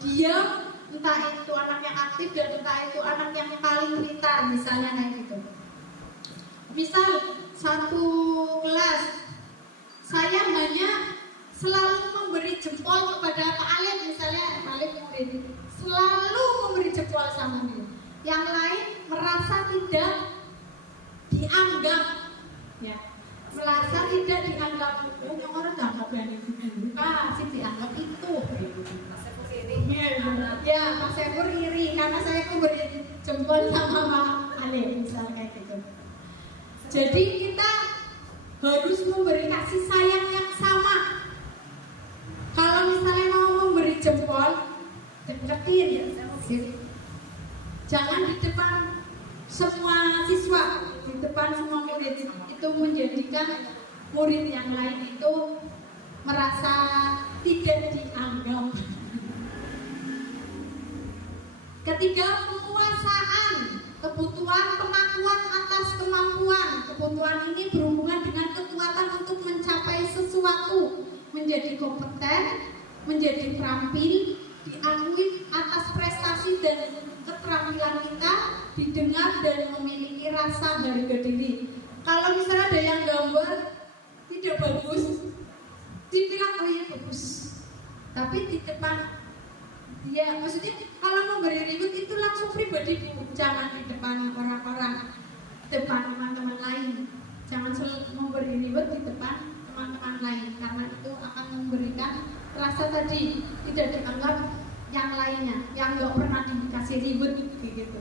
diam, entah itu anak yang aktif, dan entah itu anak yang paling pintar, misalnya kayak gitu. Misal satu kelas, saya hanya selalu memberi jempol kepada Pak Alif, misalnya Pak Alif murid, selalu memberi jempol sama dia. Yang lain merasa tidak dianggap, ya, merasa tidak dianggap. Yang orang nggak berani sih dianggap itu. Ya, Pak Sepur iri karena saya memberi jempol sama Pak Alif, misalnya kayak gitu. Jadi kita harus memberi kasih sayang yang sama. Kalau misalnya mau memberi jempol, deketin ya, jangan di depan semua siswa, di depan semua murid. Itu menjadikan murid yang lain itu merasa tidak dianggap. Ketiga, penguasaan, kebutuhan pengakuan atas kemampuan. Kebutuhan ini berhubungan dengan kekuatan untuk mencapai sesuatu, menjadi kompeten, menjadi terampil, diakui atas prestasi dan keterampilan kita, didengar dan memiliki rasa harga diri. Kalau misalnya ada yang gambar tidak bagus, dibilang oh iya bagus, tapi di depan dia, maksudnya kalau memberi ribut itu langsung pribadi, jangan di depan orang-orang, depan teman-teman lain. Jangan memberi ribut di depan teman-teman lain, karena itu akan memberikan rasa tadi tidak dianggap yang lainnya, yang nggak pernah dikasih ribut gitu.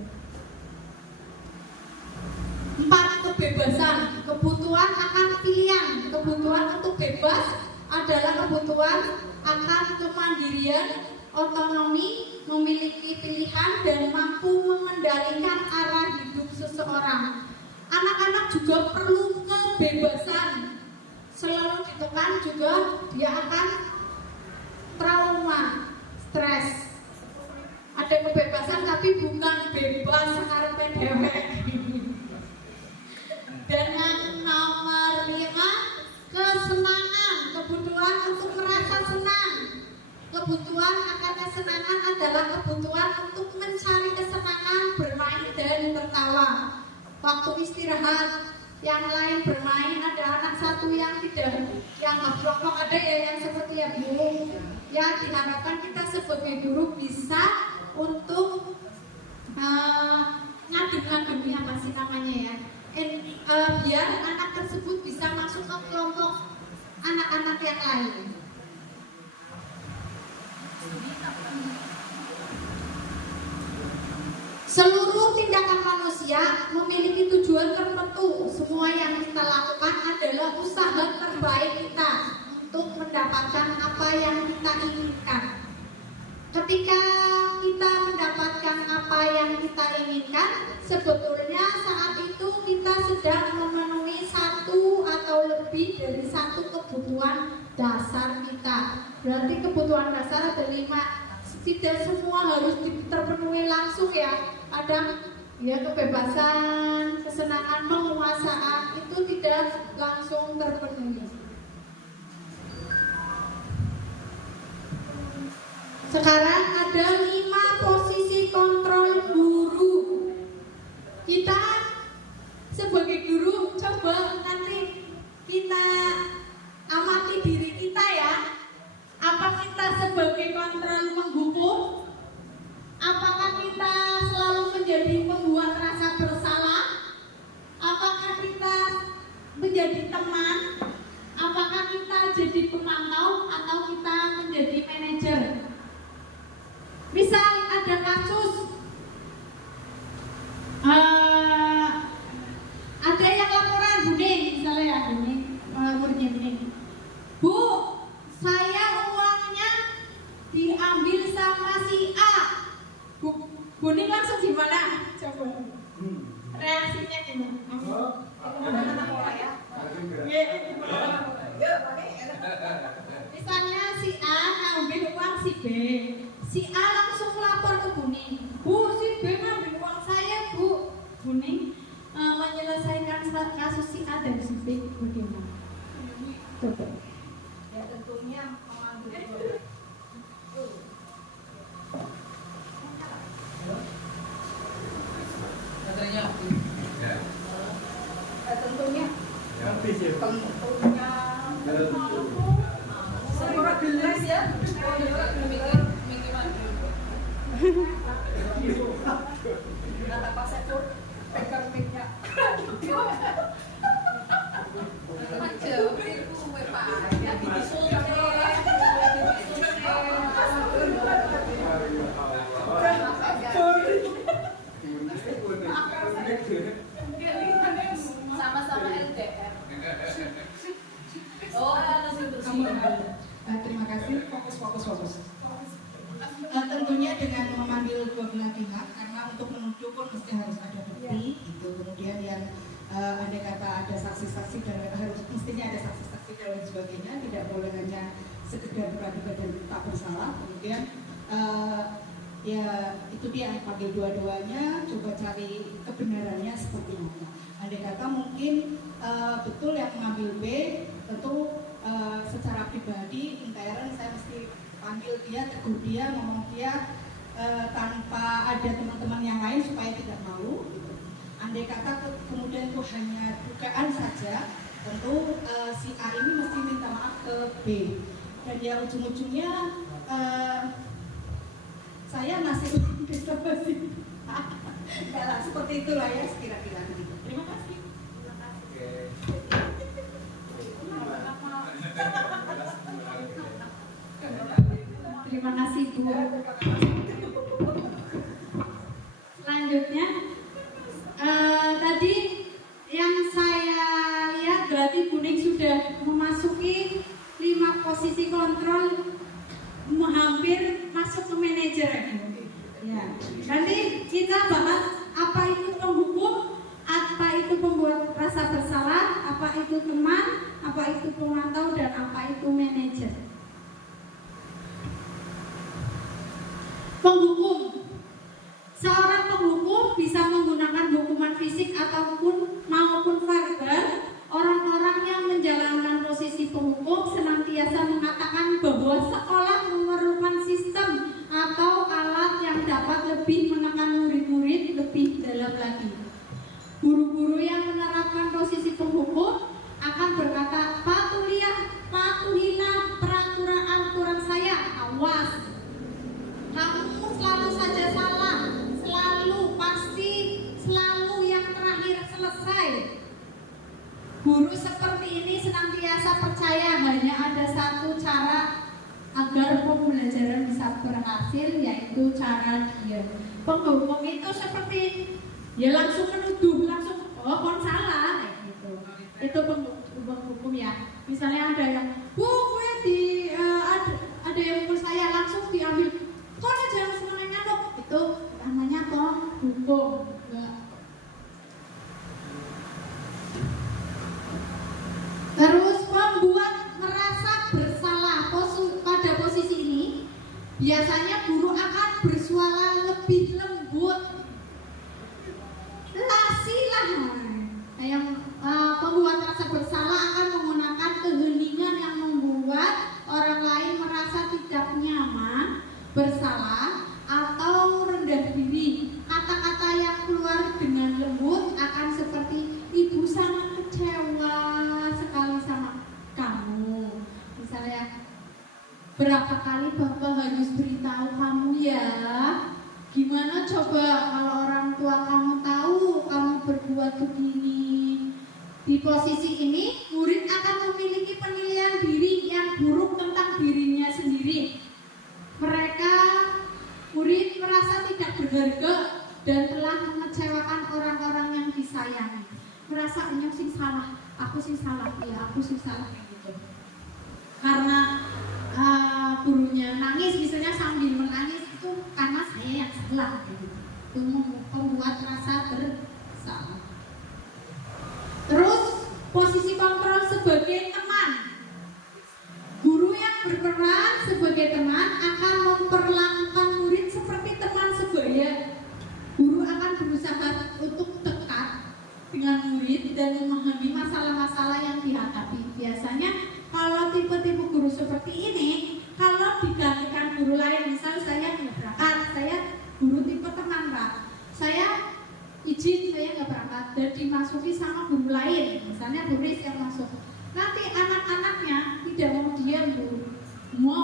4, kebebasan, kebutuhan akan pilihan. Kebutuhan untuk bebas adalah kebutuhan akan kemandirian, otonomi, memiliki pilihan dan mampu mengendalikan arah hidup tapi bukan bebas karepe dhewek. Dengan nomor 5, kesenangan, kebutuhan untuk merasa senang. Kebutuhan akan kesenangan adalah kebutuhan untuk mencari kesenangan, bermain dan tertawa. Waktu istirahat, yang lain bermain, ada anak satu yang tidak, yang ngeblok-blok, ada ya yang seperti yang bingung. Ya, diharapkan kita sebagai guru bisa untuk ngadeg-ngadegnya apa sih namanya ya, biar anak tersebut bisa masuk ke kelompok anak-anak yang lain. Seluruh tindakan manusia memiliki tujuan tertentu. Semua yang kita lakukan adalah usaha terbaik kita untuk mendapatkan apa yang kita inginkan. Ketika kita mendapatkan apa yang kita inginkan, sebetulnya saat itu kita sedang memenuhi satu atau lebih dari satu kebutuhan dasar kita. Berarti kebutuhan dasar ada 5. Tidak semua harus terpenuhi langsung ya. Ada ya kebebasan, kesenangan, penguasaan itu tidak langsung terpenuhi. Sekarang ada 5 posisi kontrol guru. Kita sebagai guru coba nanti kita amati diri kita ya. Apa kita sebagai kontrol menghukum? Apakah kita selalu menjadi membuat rasa bersalah? Apakah kita menjadi teman? Apakah kita jadi pemantau atau kita menjadi manajer? Misal ada kasus ada yang laporan Buning, misalnya ya Buning, muridnya Buning. Bu, saya uangnya diambil sama si A. Buning langsung gimana? Coba reaksinya gimana? Misalnya si A ngambil uang si B, si A langsung lapor ke Buning. Bu, si B ngambil uang saya, Bu. Buning menyelesaikan kasus si A dan si B bagaimana? Coba. Ya tentunya mengambil tentunya semua gelas ya. Nata pasepur pegang mic-nya. Sama-sama LDR. Terima kasih. Fokus. Tentunya dengan memanggil dua belah pihak, karena untuk menuduh pun mesti harus ada bukti. Itu kemudian yang andai kata ada saksi-saksi dan harus mestinya ada saksi-saksi dan lain sebagainya, tidak boleh hanya sekedar praduga dan tak bersalah. Kemudian ya itu dia, panggil dua-duanya, coba cari kebenarannya seperti apa. Andai kata mungkin betul yang mengambil B, tentu secara pribadi intern saya mesti panggil dia, tegur dia, ngomong dia tanpa ada teman-teman yang lain supaya tidak malu. Andai kata kemudian itu hanya dugaan saja, tentu si A ini mesti minta maaf ke B. Dan ya ujung-ujungnya saya nasib bisa masih seperti itulah ya kira-kira. Terima kasih. Terima kasih Bu. Selanjutnya tadi yang saya lihat berarti Buning sudah memasuki 5 posisi kontrol, hampir masuk ke manajer. Ya. Nanti kita bahas apa itu penghukum, apa itu pembuat rasa bersalah, apa itu teman, apa itu pemantau, dan apa itu manajer. Penghukum. Saat fisik ataupun maupun verbal, orang-orang yang menjalankan posisi penghukum senantiasa mengatakan bahwa sekolah memerlukan sistem atau alat yang dapat lebih menekan murid-murid lebih dalam lagi. Guru-guru yang menerapkan posisi penghukum akan berkata, patuhilah peraturan aturan saya, awas. Kamu selalu saja salah, pasti selalu yang terakhir selesai. Guru seperti ini senantiasa percaya hanya ada satu cara agar pembelajaran bisa berhasil, yaitu cara dia. Penghukum itu seperti ya langsung menuduh, langsung kon salah kayak gitu. Itu penghukum ya. Misalnya ada yang, gue ada yang umur saya langsung diambil. Kok jangan semuanya dok? Itu namanya penghukum. Terus membuat merasa bersalah pada posisi ini, biasanya guru akan bersuara lebih lembut. Lasilah. Yang pembuat rasa bersalah akan menggunakan keheningan yang membuat orang lain merasa tidak nyaman, bersalah, atau rendah diri. Kata-kata yang keluar dengan lembut akan seperti, ibu sangat kecewa sekali sama kamu. Misalnya, berapa kali bapak harus beritahu kamu ya? Gimana coba kalau orang tua kamu tahu kamu berbuat begini? Di posisi ini, murid akan memiliki penilaian diri yang buruk tentang dirinya sendiri. Murid merasa tidak berharga dan telah mengecewakan orang-orang yang disayangi. Merasa ini sih salah, aku sih salah, ya aku sih salah gitu. Karena gurunya nangis, misalnya sambil menangis itu karena saya yang salah gitu. Itu membuat rasa bersalah. Terus posisi kontrol sebagai teman. Guru yang berperan sebagai teman akan memperlakukan murid seperti teman sebaya. Guru akan berusaha untuk dekat dengan murid dan memahami masalah-masalah yang dihadapi. Biasanya kalau tipe-tipe guru seperti ini, kalau digantikan guru lain, misal saya nggak berangkat, saya guru tipe teman Pak, saya izin saya nggak berangkat dan dimasuki sama guru lain, misalnya guru yang masuk. Nanti anak-anaknya tidak mau diam Bu, mau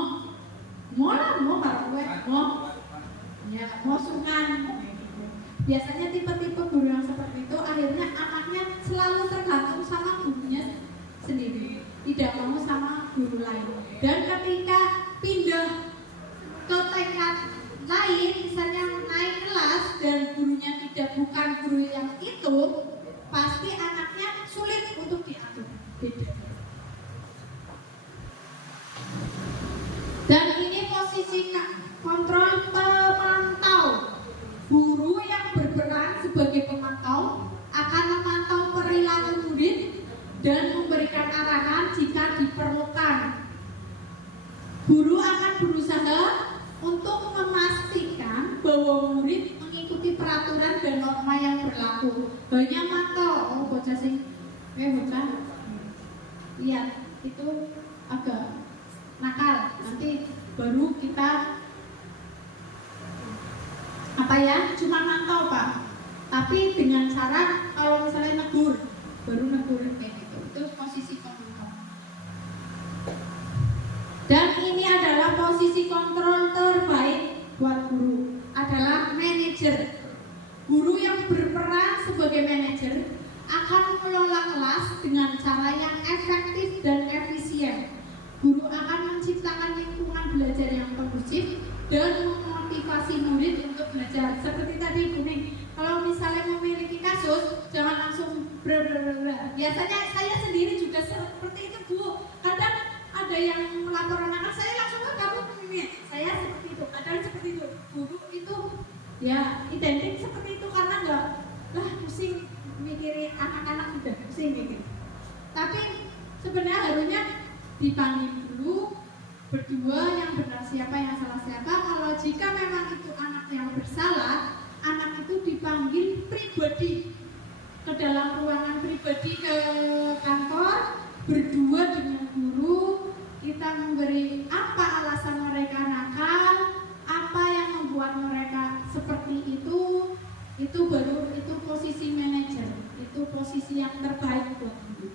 kalau gue mau sungkan. Biasanya tipe-tipe guru yang seperti itu akhirnya anaknya selalu tergantung sama gurunya sendiri, tidak mau sama guru lain. Dan ketika pindah ke tingkat lain, misalnya naik kelas dan gurunya bukan guru yang itu, pasti anaknya sulit untuk diatur. Dan ini posisi kontrol pemantau. Guru yang berperan sebagai pemantau akan memantau perilaku murid dan memberikan arahan jika diperlukan. Guru akan berusaha untuk memastikan bahwa murid mengikuti peraturan dan norma yang berlaku. Hanya mantau, bocah sing, bocah, lihat itu agak nakal. Nanti baru kita cuma mantau Pak. Tapi dengan cara kalau misalnya negur, baru negur kayak gitu. Itu posisi pemantau. Dan ini adalah posisi kontrol terbaik buat guru, adalah manajer. Guru yang berperan sebagai manajer akan mengelola kelas dengan cara yang efektif dan efisien. Guru akan menciptakan lingkungan belajar yang kondusif dan memotivasi murid untuk belajar. Seperti tadi Bu Ning, kalau misalnya memiliki kasus, jangan langsung Biasanya saya sendiri juga seperti itu Bu. Kadang ada yang melaporkan anak saya langsung kamu ini. Saya seperti itu. Kadang seperti itu. Guru itu ya identik seperti itu karena enggak pusing mikirin anak-anak sudah pusing mikir. Tapi sebenarnya harusnya dipanggil dulu berdua yang benar siapa yang salah siapa. Kalau jika memang itu anak yang bersalah, anak itu dipanggil pribadi ke dalam ruangan pribadi ke kantor, berdua dengan guru, kita memberi apa alasan mereka nakal, apa yang membuat mereka seperti itu baru itu posisi manajer, itu posisi yang terbaik buat guru.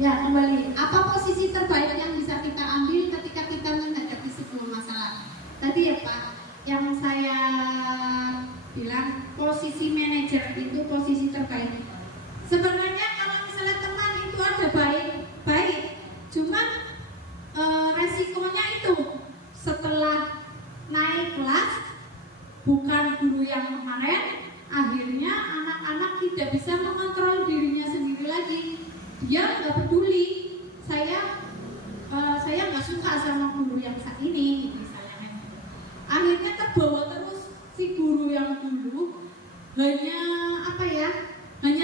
Ya, kembali. Apa posisi terbaik yang bisa kita ambil ketika kita menghadapi sebuah masalah? Tadi ya Pak, yang saya bilang posisi manajer itu posisi terbaik. Sebenarnya kalau misalnya teman itu ada baik, cuma resikonya itu setelah naik kelas bukan guru yang kemarin, akhirnya anak-anak tidak bisa mengontrol dirinya sendiri lagi. Dia nggak peduli, saya nggak suka sama guru yang saat ini, misalnya. Akhirnya terbawa terus si guru yang dulu hanya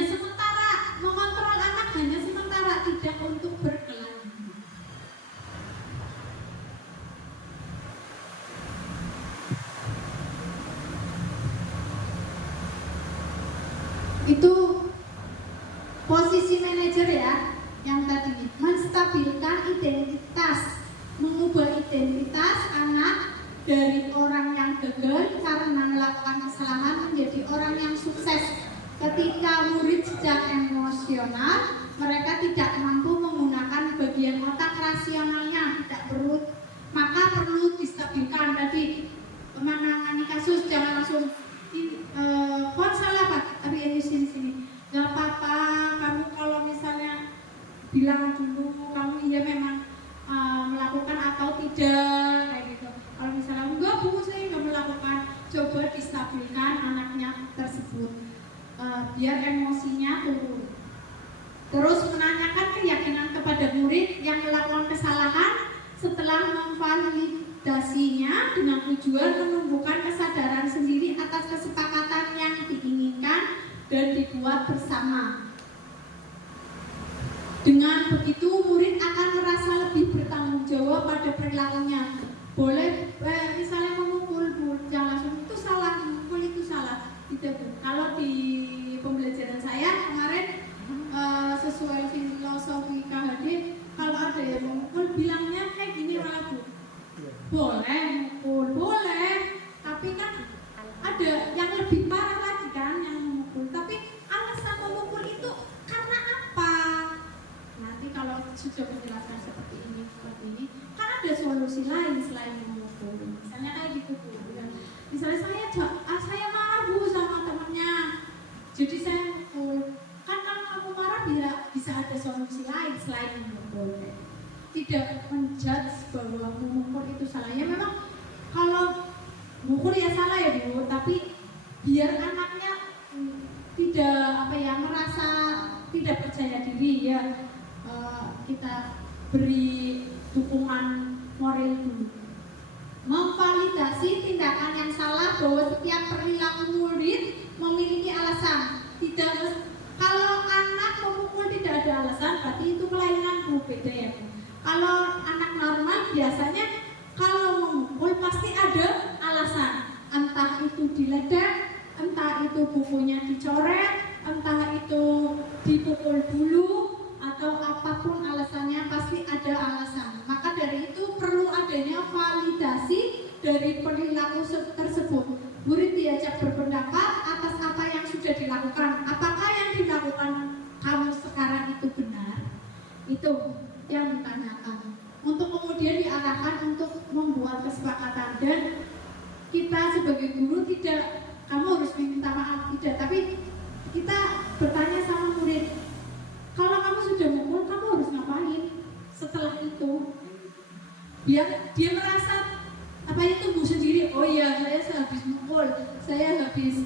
sementara mengontrol anak, hanya sementara, tidak untuk berkelanjutan. Itu posisi manajer ya, yang tadi menstabilkan identitas, mengubah identitas anak dari orang yang gagal karena melakukan kesalahan menjadi orang yang sukses. Ketika murid sejak emosional, mereka tidak mampu menggunakan bagian otak rasionalnya, maka perlu distabilkan. Tadi menangani kasus jangan langsung salah Pak, tapi ini sini. Gak apa-apa, kamu kalau misalnya bilang dulu kamu iya memang melakukan atau tidak, kayak gitu. Kalau misalnya enggak Bu, saya nggak melakukan, coba distabilkan anaknya tersebut, biar emosinya turun. Terus menanyakan keyakinan kepada murid yang melakukan kesalahan setelah memvalidasinya dengan tujuan menumbuhkan kesadaran sendiri atas kesepakatan yang diinginkan dan dibuat bersama. Dengan begitu murid akan merasa lebih bertanggung jawab pada perilakunya. Boleh misalnya memukul, jangan langsung itu salah, memukul itu salah. Gitu. Kalau di pembelajaran saya kemarin sesuai filosofi KHD, kalau ada yang memukul bilangnya kayak gini malah Bu. Boleh mukul, boleh, tapi kan ada yang lebih parah lagi kan yang memukul. Tapi alasan memukul itu karena apa? Nanti kalau sudah menjelaskan seperti ini, kan ada solusi lain selain memukul. Misalnya kayak gitu Bu. Misalnya saya marah Bu sama temennya, jadi saya mukul. Kan kalau kamu marah bisa ada solusi lain selain memukul. Tidak menjudge bahwa memukul itu salah. Ya memang kalau mukul ya salah ya Bu, tapi biar anaknya tidak merasa tidak percaya diri ya, kita beri dukungan moral dulu. Memvalidasi tindakan yang salah bahwa setiap perilaku murid memiliki alasan. Kalau anak memukul tidak ada alasan, berarti itu kelainan Bu, beda ya Bu. Kalau anak normal biasanya kalau memukul pasti ada alasan. Entah itu diledek, entah itu bukunya dicoret, entah itu dipukul dulu, atau apapun alasannya pasti ada alasan. Maka dari itu perlu adanya validasi dari perilaku tersebut. Murid diajak berpendapat atas apa yang sudah dilakukan. Apakah yang dilakukan kamu sekarang itu benar? Itu yang ditanyakan. Untuk kemudian diarahkan untuk membuat kesepakatan. Dan kita sebagai guru tidak, kamu harus minta maaf, tidak. Tapi kita bertanya sama murid, kalau kamu sudah mukul, kamu harus ngapain setelah itu? Biar dia merasa tumbuh sendiri. Oh iya, saya habis mukul, saya habis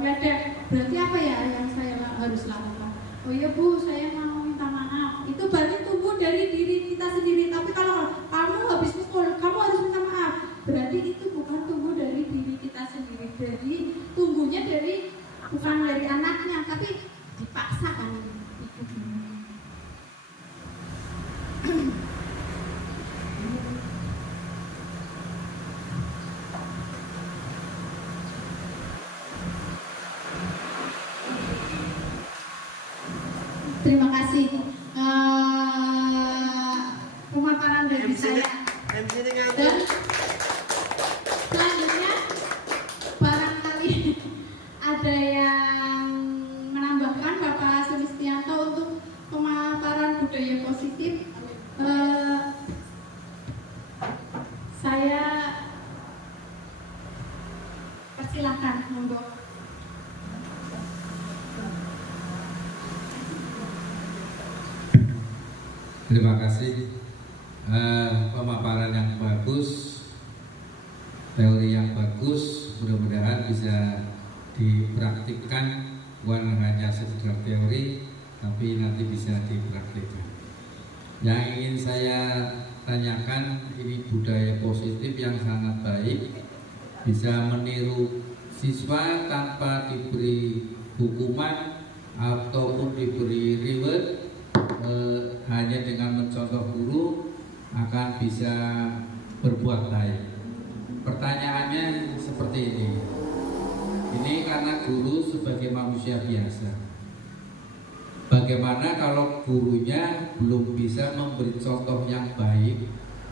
ngedek. Berarti apa ya yang saya harus lakukan? Oh iya Bu, saya mau minta maaf. Itu baru tumbuh dari diri kita sendiri. Tapi kalau kamu habis mukul, kamu harus minta maaf. Berarti itu bukan tumbuh dari diri kita sendiri. Tumbuhnya bukan dari anaknya, tapi dipaksakan. Terima kasih. Pemaparan dari saya. Dan selanjutnya barangkali ada yang menambahkan Bapak Sulistianto untuk pemaparan budaya positif. Saya persilahkan, monggo. Terima kasih. Pemaparan yang bagus, teori yang bagus, mudah-mudahan bisa dipraktikkan, bukan hanya sekedar teori, tapi nanti bisa dipraktikkan. Yang ingin saya tanyakan, ini budaya positif yang sangat baik, bisa meniru siswa tanpa diberi hukuman ataupun diberi reward, hanya dengan mencontoh guru akan bisa berbuat baik. Pertanyaannya seperti ini. Ini karena guru sebagai manusia biasa. Bagaimana kalau gurunya belum bisa memberi contoh yang baik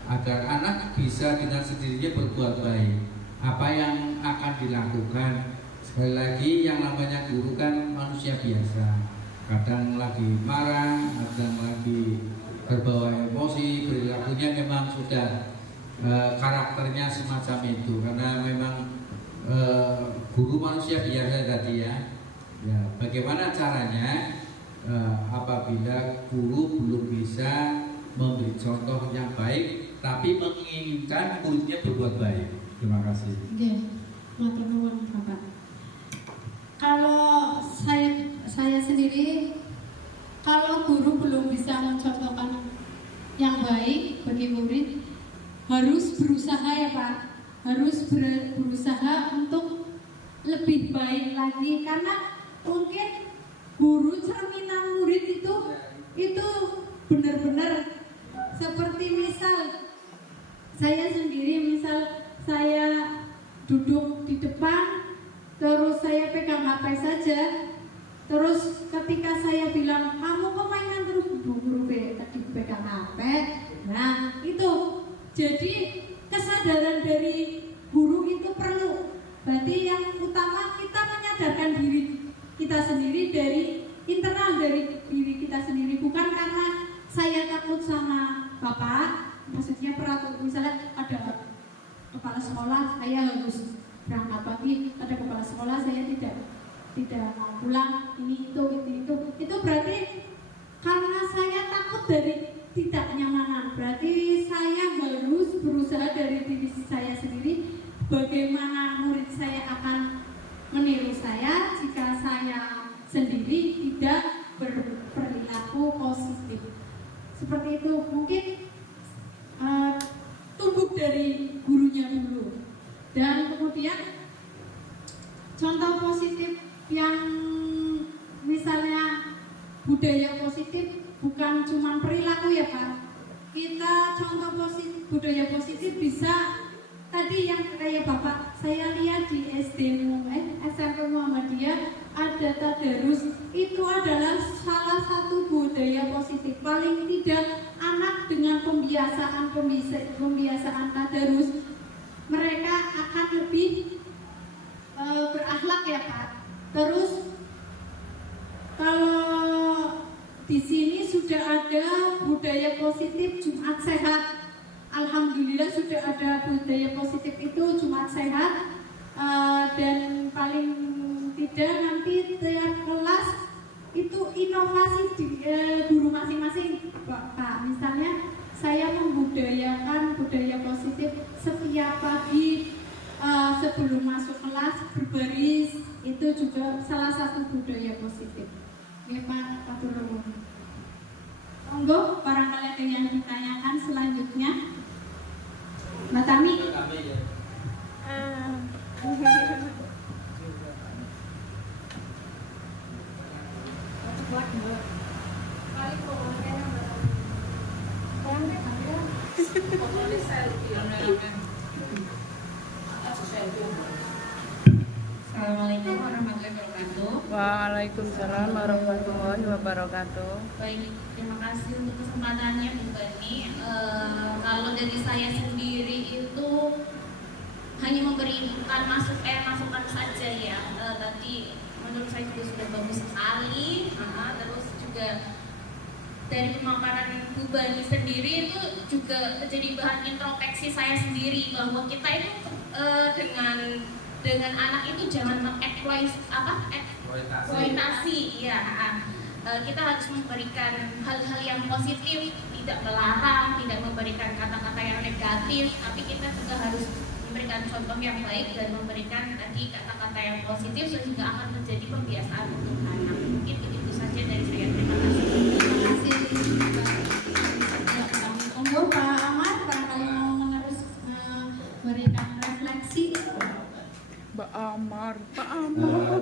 agar anak bisa dengan sendirinya berbuat baik? Apa yang akan dilakukan? Sekali lagi, yang namanya guru kan manusia biasa. Kadang lagi marah, kadang lagi terbawa emosi, perilakunya memang sudah karakternya semacam itu, karena memang guru manusia biasa tadi ya. Bagaimana caranya apabila guru belum bisa memberi contoh yang baik, tapi menginginkan muridnya berbuat baik? Terima kasih. Oke, matur nuwun Bapak. Kalau saya sendiri, kalau guru belum bisa mencontohkan yang baik bagi murid, harus berusaha ya Pak, harus berusaha untuk lebih baik lagi, karena mungkin guru cerminan murid itu benar-benar seperti misal saya sendiri, misal saya duduk di depan terus saya pegang HP saja, terus ketika saya bilang kamu kok mainan terus guru tadi pegang HP, nah itu jadi kesadaran dari guru itu perlu. Berarti yang utama kita menyadarkan diri kita sendiri, dari internal dari diri kita sendiri, bukan karena saya takut sama Bapak, maksudnya peraturan, misalnya ada kepala sekolah saya harus berangkat pagi, ada kepala sekolah saya tidak mau pulang, ini itu berarti karena saya takut dari tidak nyamanan. Berarti saya harus berusaha dari diri saya sendiri, bagaimana murid saya akan meniru saya jika saya sendiri tidak berperilaku positif. Seperti itu, mungkin tumbuh dari gurunya dulu. Dan kemudian contoh positif yang misalnya budaya positif bukan cuma perilaku ya Pak. Kita contoh positif, budaya positif bisa tadi yang kayak Bapak, saya lihat di SMP Muhammadiyah ada tadarus. Itu adalah salah satu budaya positif. Paling tidak anak dengan pembiasaan tadarus, mereka akan lebih berakhlak ya Pak. Terus kalau di sini sudah ada budaya positif Jumat Sehat, alhamdulillah sudah ada budaya positif itu Jumat Sehat, dan paling tidak nanti tiap kelas itu inovasi di guru masing-masing Pak. Misalnya saya membudayakan budaya positif setiap pagi sebelum masuk kelas berbaris, itu juga salah satu budaya positif. Ya Pak, atur nuwun. Monggo barangkali ada yang ditanyakan selanjutnya. Mbak Tami. Assalamualaikum warahmatullahi wabarakatuh. wabarakatuh. Waalaikumsalam warahmatullahi wabarakatuh. Baik, terima kasih untuk kesempatannya Bu Bani. Kalau dari saya sendiri itu hanya memberikan masukan saja ya. Tadi menurut saya juga sudah bagus sekali. Terus juga dari pemaparan Bu Bani sendiri itu juga menjadi bahan introspeksi saya sendiri bahwa kita itu dengan anak itu jangan eksploitasi ya. Kita harus memberikan hal-hal yang positif, tidak melarang, tidak memberikan kata-kata yang negatif, tapi kita juga harus memberikan contoh yang baik dan memberikan tadi kata-kata yang positif sehingga akan menjadi pembiasaan untuk anak. Mungkin begitu saja dari saya. Terima kasih. Terima kasih. Monggo Pak Amar, barangkali mau menerus memberikan refleksi. Pak Amar.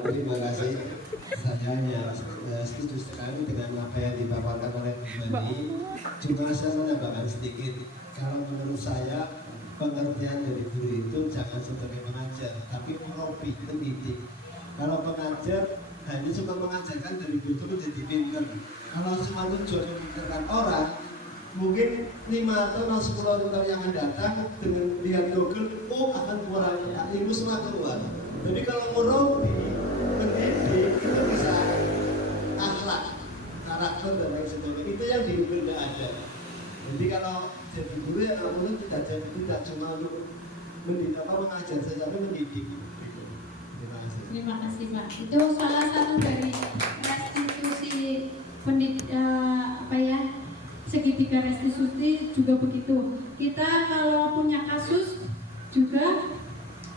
Terima kasih. Saya hanya setuju sekali dengan apa yang dipaparkan oleh Bani. Cuma saya menambahkan sedikit. Kalau menurut saya pengertian dari guru itu jangan sebagai mengajar, tapi merobi, mendidik. Kalau mengajar hanya suka mengajarkan dari guru itu menjadi pintar. Kalau cuma tujuan memikirkan orang, mungkin 5 atau 10 tahun yang akan datang dengan lihat Google, akan keluar ilmu semua keluar. Jadi kalau merobi, mendidik itu bisa akhlak, karakter dan lain sebagainya. Itu yang di Google tidak ada. Jadi kalau jadi guru ya kalau tidak cuma untuk mengajar saja, tapi mendidik. Terima kasih. Terima kasih Pak. Itu salah satu dari restitusi segitiga restitusi juga begitu. Kita kalau punya kasus juga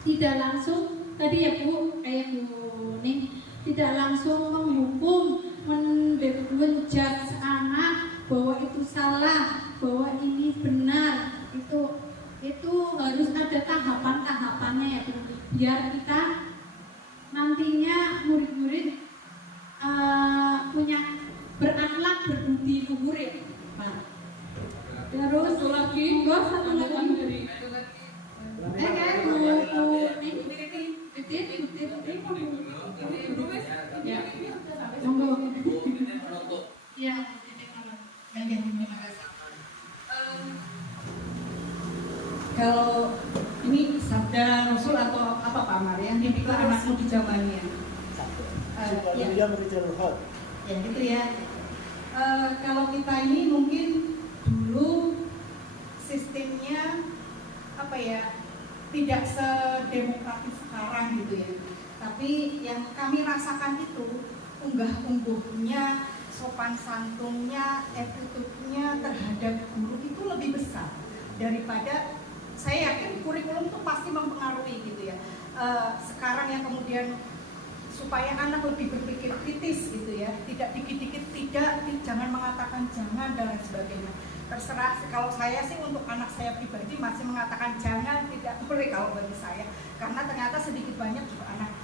tidak langsung tadi ya Bu, kayak Bu Ning, tidak langsung menghukum, menjudge anak bahwa itu salah, bahwa ini benar. Itu harus ada tahapan-tahapannya ya Bu, biar kita nantinya murid-murid punya berakhlak, berbudi luhur ya Pak. Terus satu lagi dari kalau ini sabda Rasul atau apa Pak Amar yang dipikir anakmu di zamannya? Ya gitu ya. Kalau kita ini mungkin dulu sistemnya tidak sedemokratis sekarang gitu ya. Tapi yang kami rasakan itu unggah-ungguhnya, sopan santunnya, attitude-nya terhadap guru itu lebih besar daripada, saya yakin kurikulum itu pasti mempengaruhi gitu ya. Sekarang yang kemudian supaya anak lebih berpikir kritis gitu ya, tidak dikit-dikit jangan mengatakan jangan dan lain sebagainya. Terserah, kalau saya sih untuk anak saya pribadi masih mengatakan jangan, tidak boleh kalau bagi saya, karena ternyata sedikit banyak juga anak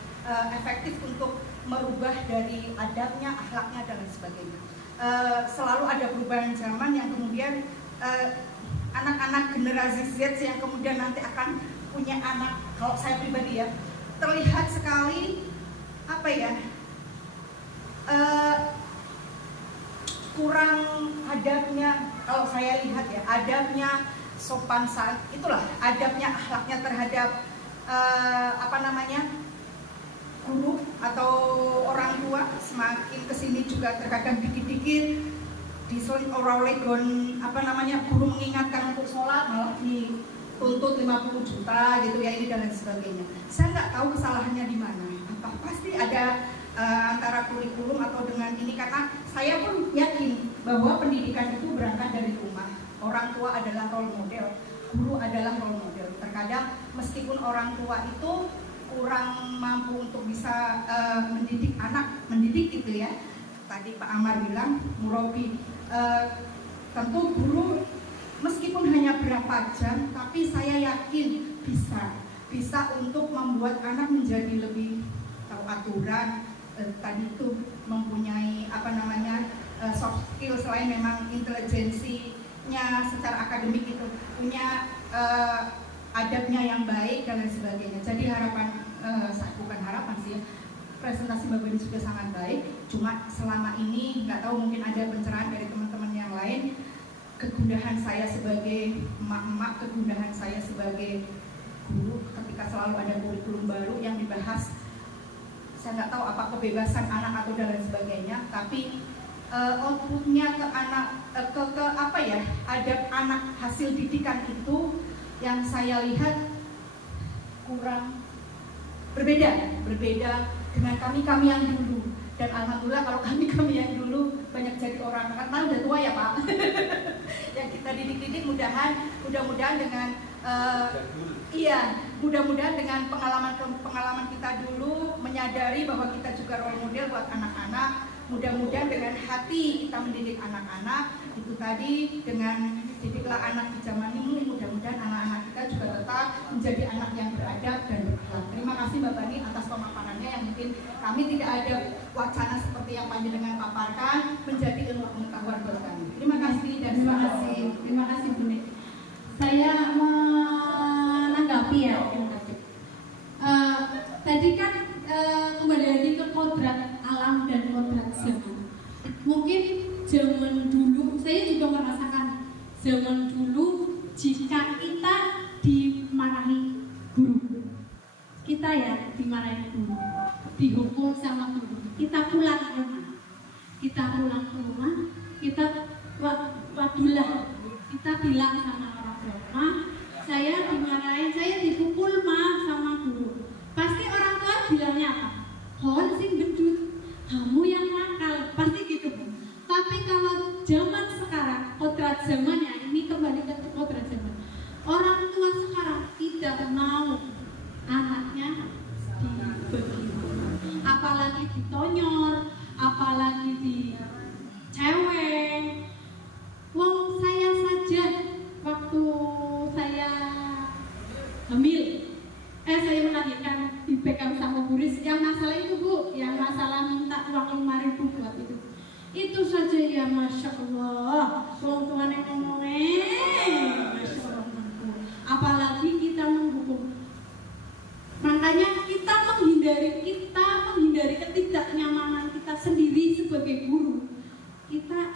efektif untuk merubah dari adabnya, akhlaknya dan lain sebagainya. Selalu ada perubahan zaman yang kemudian anak-anak generasi Z yang kemudian nanti akan punya anak, kalau saya pribadi ya, terlihat sekali kurang adabnya. Kalau saya lihat ya, adabnya, sopan itulah adabnya, akhlaknya terhadap guru atau orang tua. Semakin kesini juga terkadang dikit-dikit diseling orang-orang guru mengingatkan untuk sholat malah dituntut 50 juta gitu ya, ini dan lain sebagainya. Saya nggak tahu kesalahannya di mana. Pasti ada antara kurikulum atau dengan ini, karena saya pun yakin bahwa pendidikan itu berangkat dari rumah. Orang tua adalah role model, guru adalah role model. Terkadang meskipun orang tua itu kurang mampu untuk bisa mendidik gitu ya. Tadi Pak Amar bilang murabi, tentu guru meskipun hanya berapa jam, tapi saya yakin bisa untuk membuat anak menjadi lebih tahu aturan, tadi itu mempunyai soft skill, selain memang intelijensinya secara akademik itu punya adabnya yang baik dan lain sebagainya. Jadi harapan saya, bukan harapan sih, presentasi Mbak Beni sudah sangat baik. Cuma selama ini nggak tahu, mungkin ada pencerahan dari teman-teman yang lain. Kegundahan saya sebagai emak-emak, kegundahan saya sebagai guru ketika selalu ada kurikulum baru yang dibahas. Saya nggak tahu apa kebebasan anak atau dan lain sebagainya, tapi outputnya ke anak, ke apa ya, adab anak hasil didikan itu yang saya lihat kurang berbeda dengan kami yang dulu. Dan alhamdulillah kalau kami yang dulu banyak jadi orang, karena udah tua ya Pak. Yang kita didik mudah-mudahan dengan mudah-mudahan dengan pengalaman kita dulu menyadari bahwa kita juga role model buat anak-anak. Mudah-mudahan dengan hati kita mendidik anak-anak itu tadi, dengan didiklah anak di zaman ini, mudah-mudahan anak-anak kita juga tetap menjadi anak yang beradab dan berakhlak. Terima kasih Mbak Bani atas pemaparannya yang mungkin kami tidak ada wacana seperti yang panjenengan paparkan menjadi ilmu pengetahuan buat kami. Terima kasih dan Terima kasih Bu Nek. Saya menanggapi ya. Tadi kan kembali lagi ke kodrat alam dan kodrat zaman. Mungkin zaman dulu, saya juga merasakan zaman dulu jika kita dimarahi guru, kita ya dimarahi guru, dihukum sama guru, kita pulang ke rumah, kita wadulah, kita bilang sama orang tua, saya dimarahin, saya dipukul sama guru. Pasti orang tua bilangnya apa? Kon sing gendut, kamu yang nakal, pasti gitu Bu. Tapi kalau zaman sekarang, kodrat zaman ya, ini kembali ke kodrat zaman. Orang tua sekarang tidak mau anaknya dibegini, apalagi ditonyor, apalagi di cewek. Wong saya saja waktu saya hamil, saya melahirkan di PKM sama Buris, yang masalah itu Bu, yang masalah minta uang 5.000 buat itu saja ya, Masya Allah, orang tua yang ngomongnya Masya Allah. Apalagi kita menghukum, makanya kita menghindari ketidaknyamanan kita sendiri sebagai guru. Kita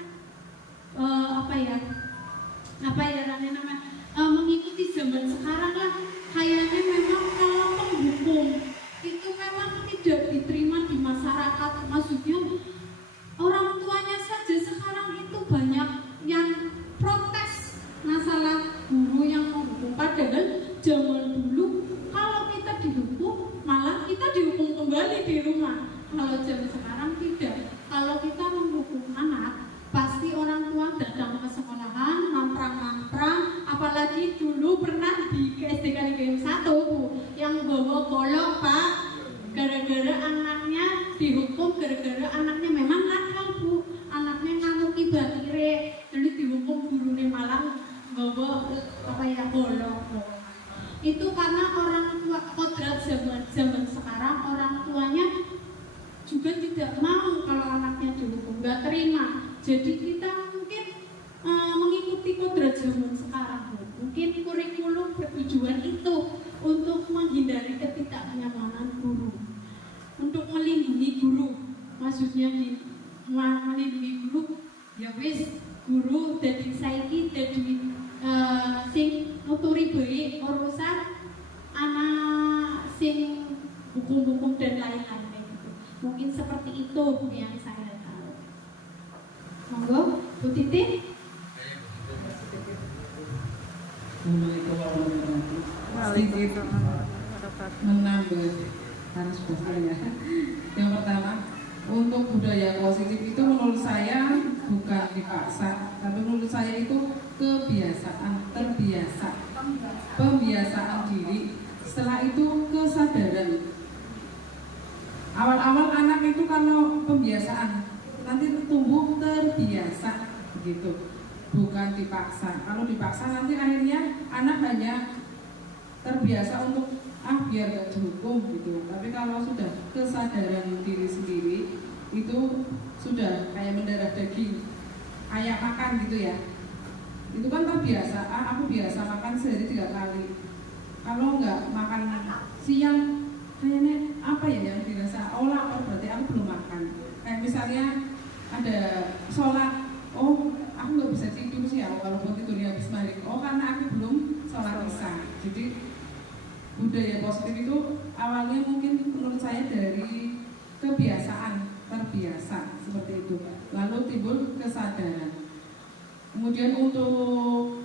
mengikuti zaman sekarang lah. Kayaknya memang kalau penghukum itu memang tidak diterima di masyarakat. Maksudnya orang tuanya saja sekarang itu banyak yang protes masalah guru yang menghukum. Padahal zaman dulu kalau kita dihukum, malah kita dihukum kembali di rumah. Kalau zaman sekarang tidak. Kalau kita menghukum anak, pasti orang tua datang ke sekolahan, namprang-namprang. Apalagi dulu pernah di SDK Negeri 1 Bu, yang bawa golok Pak, gara-gara anaknya dihukum, gara-gara anaknya memang nakal Bu, anaknya ngamuki batire, jadi dihukum gurunya malah bawa golok. Itu karena orang tua, kodrat zaman sekarang orang tuanya juga tidak mau kalau anaknya dihukum, nggak terima. Jadi kita mungkin mengikuti kodrat zaman sekarang. Mungkin kurikulum bertujuan itu untuk menghindari ketidaknyamanan guru, untuk melindungi guru. Maksudnya melindungi guru, ya wis guru dari saiki dari sing nuturi baik urusan anak sing hukum-hukum dan lain-lain gitu. Mungkin seperti itu yang saya tahu. Monggo Bu Titi. Sedikit menambah harus bahasa. Yang pertama, untuk budaya positif itu menurut saya bukan dipaksa, tapi menurut saya itu pembiasaan diri. Setelah itu kesadaran. Awal-awal anak itu kalau pembiasaan, nanti tumbuh terbiasa begitu. Bukan dipaksa. Kalau dipaksa nanti akhirnya anak hanya terbiasa untuk biar gak dihukum gitu. Tapi kalau sudah kesadaran diri sendiri, itu sudah kayak mendarah daging, kayak makan gitu ya. Itu kan terbiasa. Aku biasa makan sehari 3 kali. Kalau nggak makan siang, kayaknya apa ya yang dirasa olah misalnya ada sholat, oh aku nggak bisa tidur sih ya walaupun tidurnya habis maghrib, oh karena aku belum sholat isya. Jadi budaya positif itu awalnya mungkin menurut saya dari kebiasaan, terbiasa seperti itu, lalu timbul kesadaran. Kemudian untuk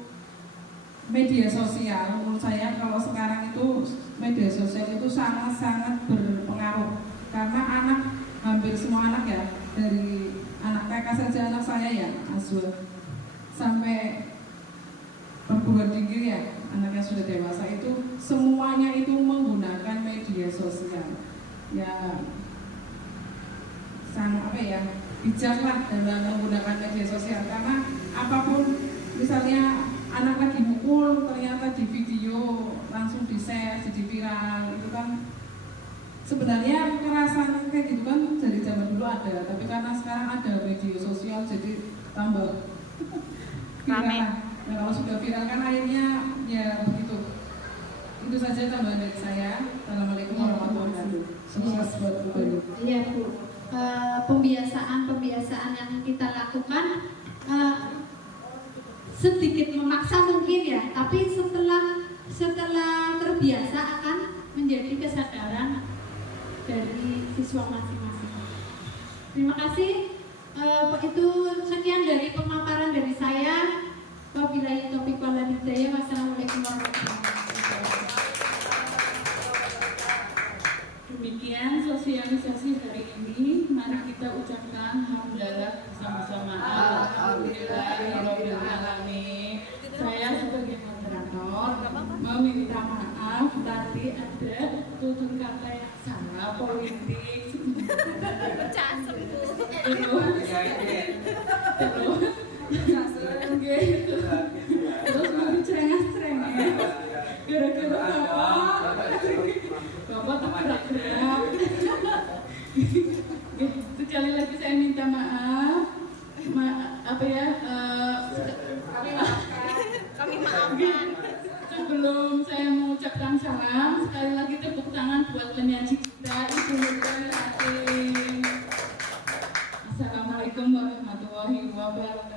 media sosial, menurut saya kalau sekarang itu media sosial itu sangat-sangat berpengaruh, karena anak, hampir semua anak ya, dari anak TK saja, anak saya ya Azwar, sampai perguruan tinggi ya, anak yang sudah dewasa itu semuanya itu menggunakan media sosial. Ya sangat bijaklah dalam menggunakan media sosial, karena apapun, misalnya anak lagi mukul ternyata di video langsung di share jadi viral, itu kan sebenarnya kekerasan kayak gitu kan dari zaman dulu ada, tapi karena sekarang ada media sosial jadi tambah viral. Nah kalau sudah viral kan akhirnya ya begitu. Itu saja tambahan dari saya. Assalamualaikum warahmatullahi wabarakatuh. Sukses buat Bu. Iya Bu. Pembiasaan yang kita lakukan sedikit memaksa mungkin ya, tapi setelah terbiasa akan menjadi kesadaran dari siswa masing-masing. Terima kasih. Itu sekian dari pemaparan dari saya. Wabillahi taufiq wal hidayah. Wassalamualaikum warahmatullahi wabarakatuh. Demikian sosialisasi hari ini. Mari kita ucapkan hamdalah bersama-sama. Alhamdulillahirabbil alamin. Saya sebagai moderator meminta maaf tadi ada tutur kata yang salah, politik. Terus mau cerengah-cerengah gara-gara bapak tuh gerak-gerak. Sekali lagi saya minta maaf. Kami maafkan. Sebelum saya mengucapkan salam, sekali lagi tepuk tangan buat penyaji kita, Ibu Nurul Hakim. Assalamualaikum warahmatullahi wabarakatuh.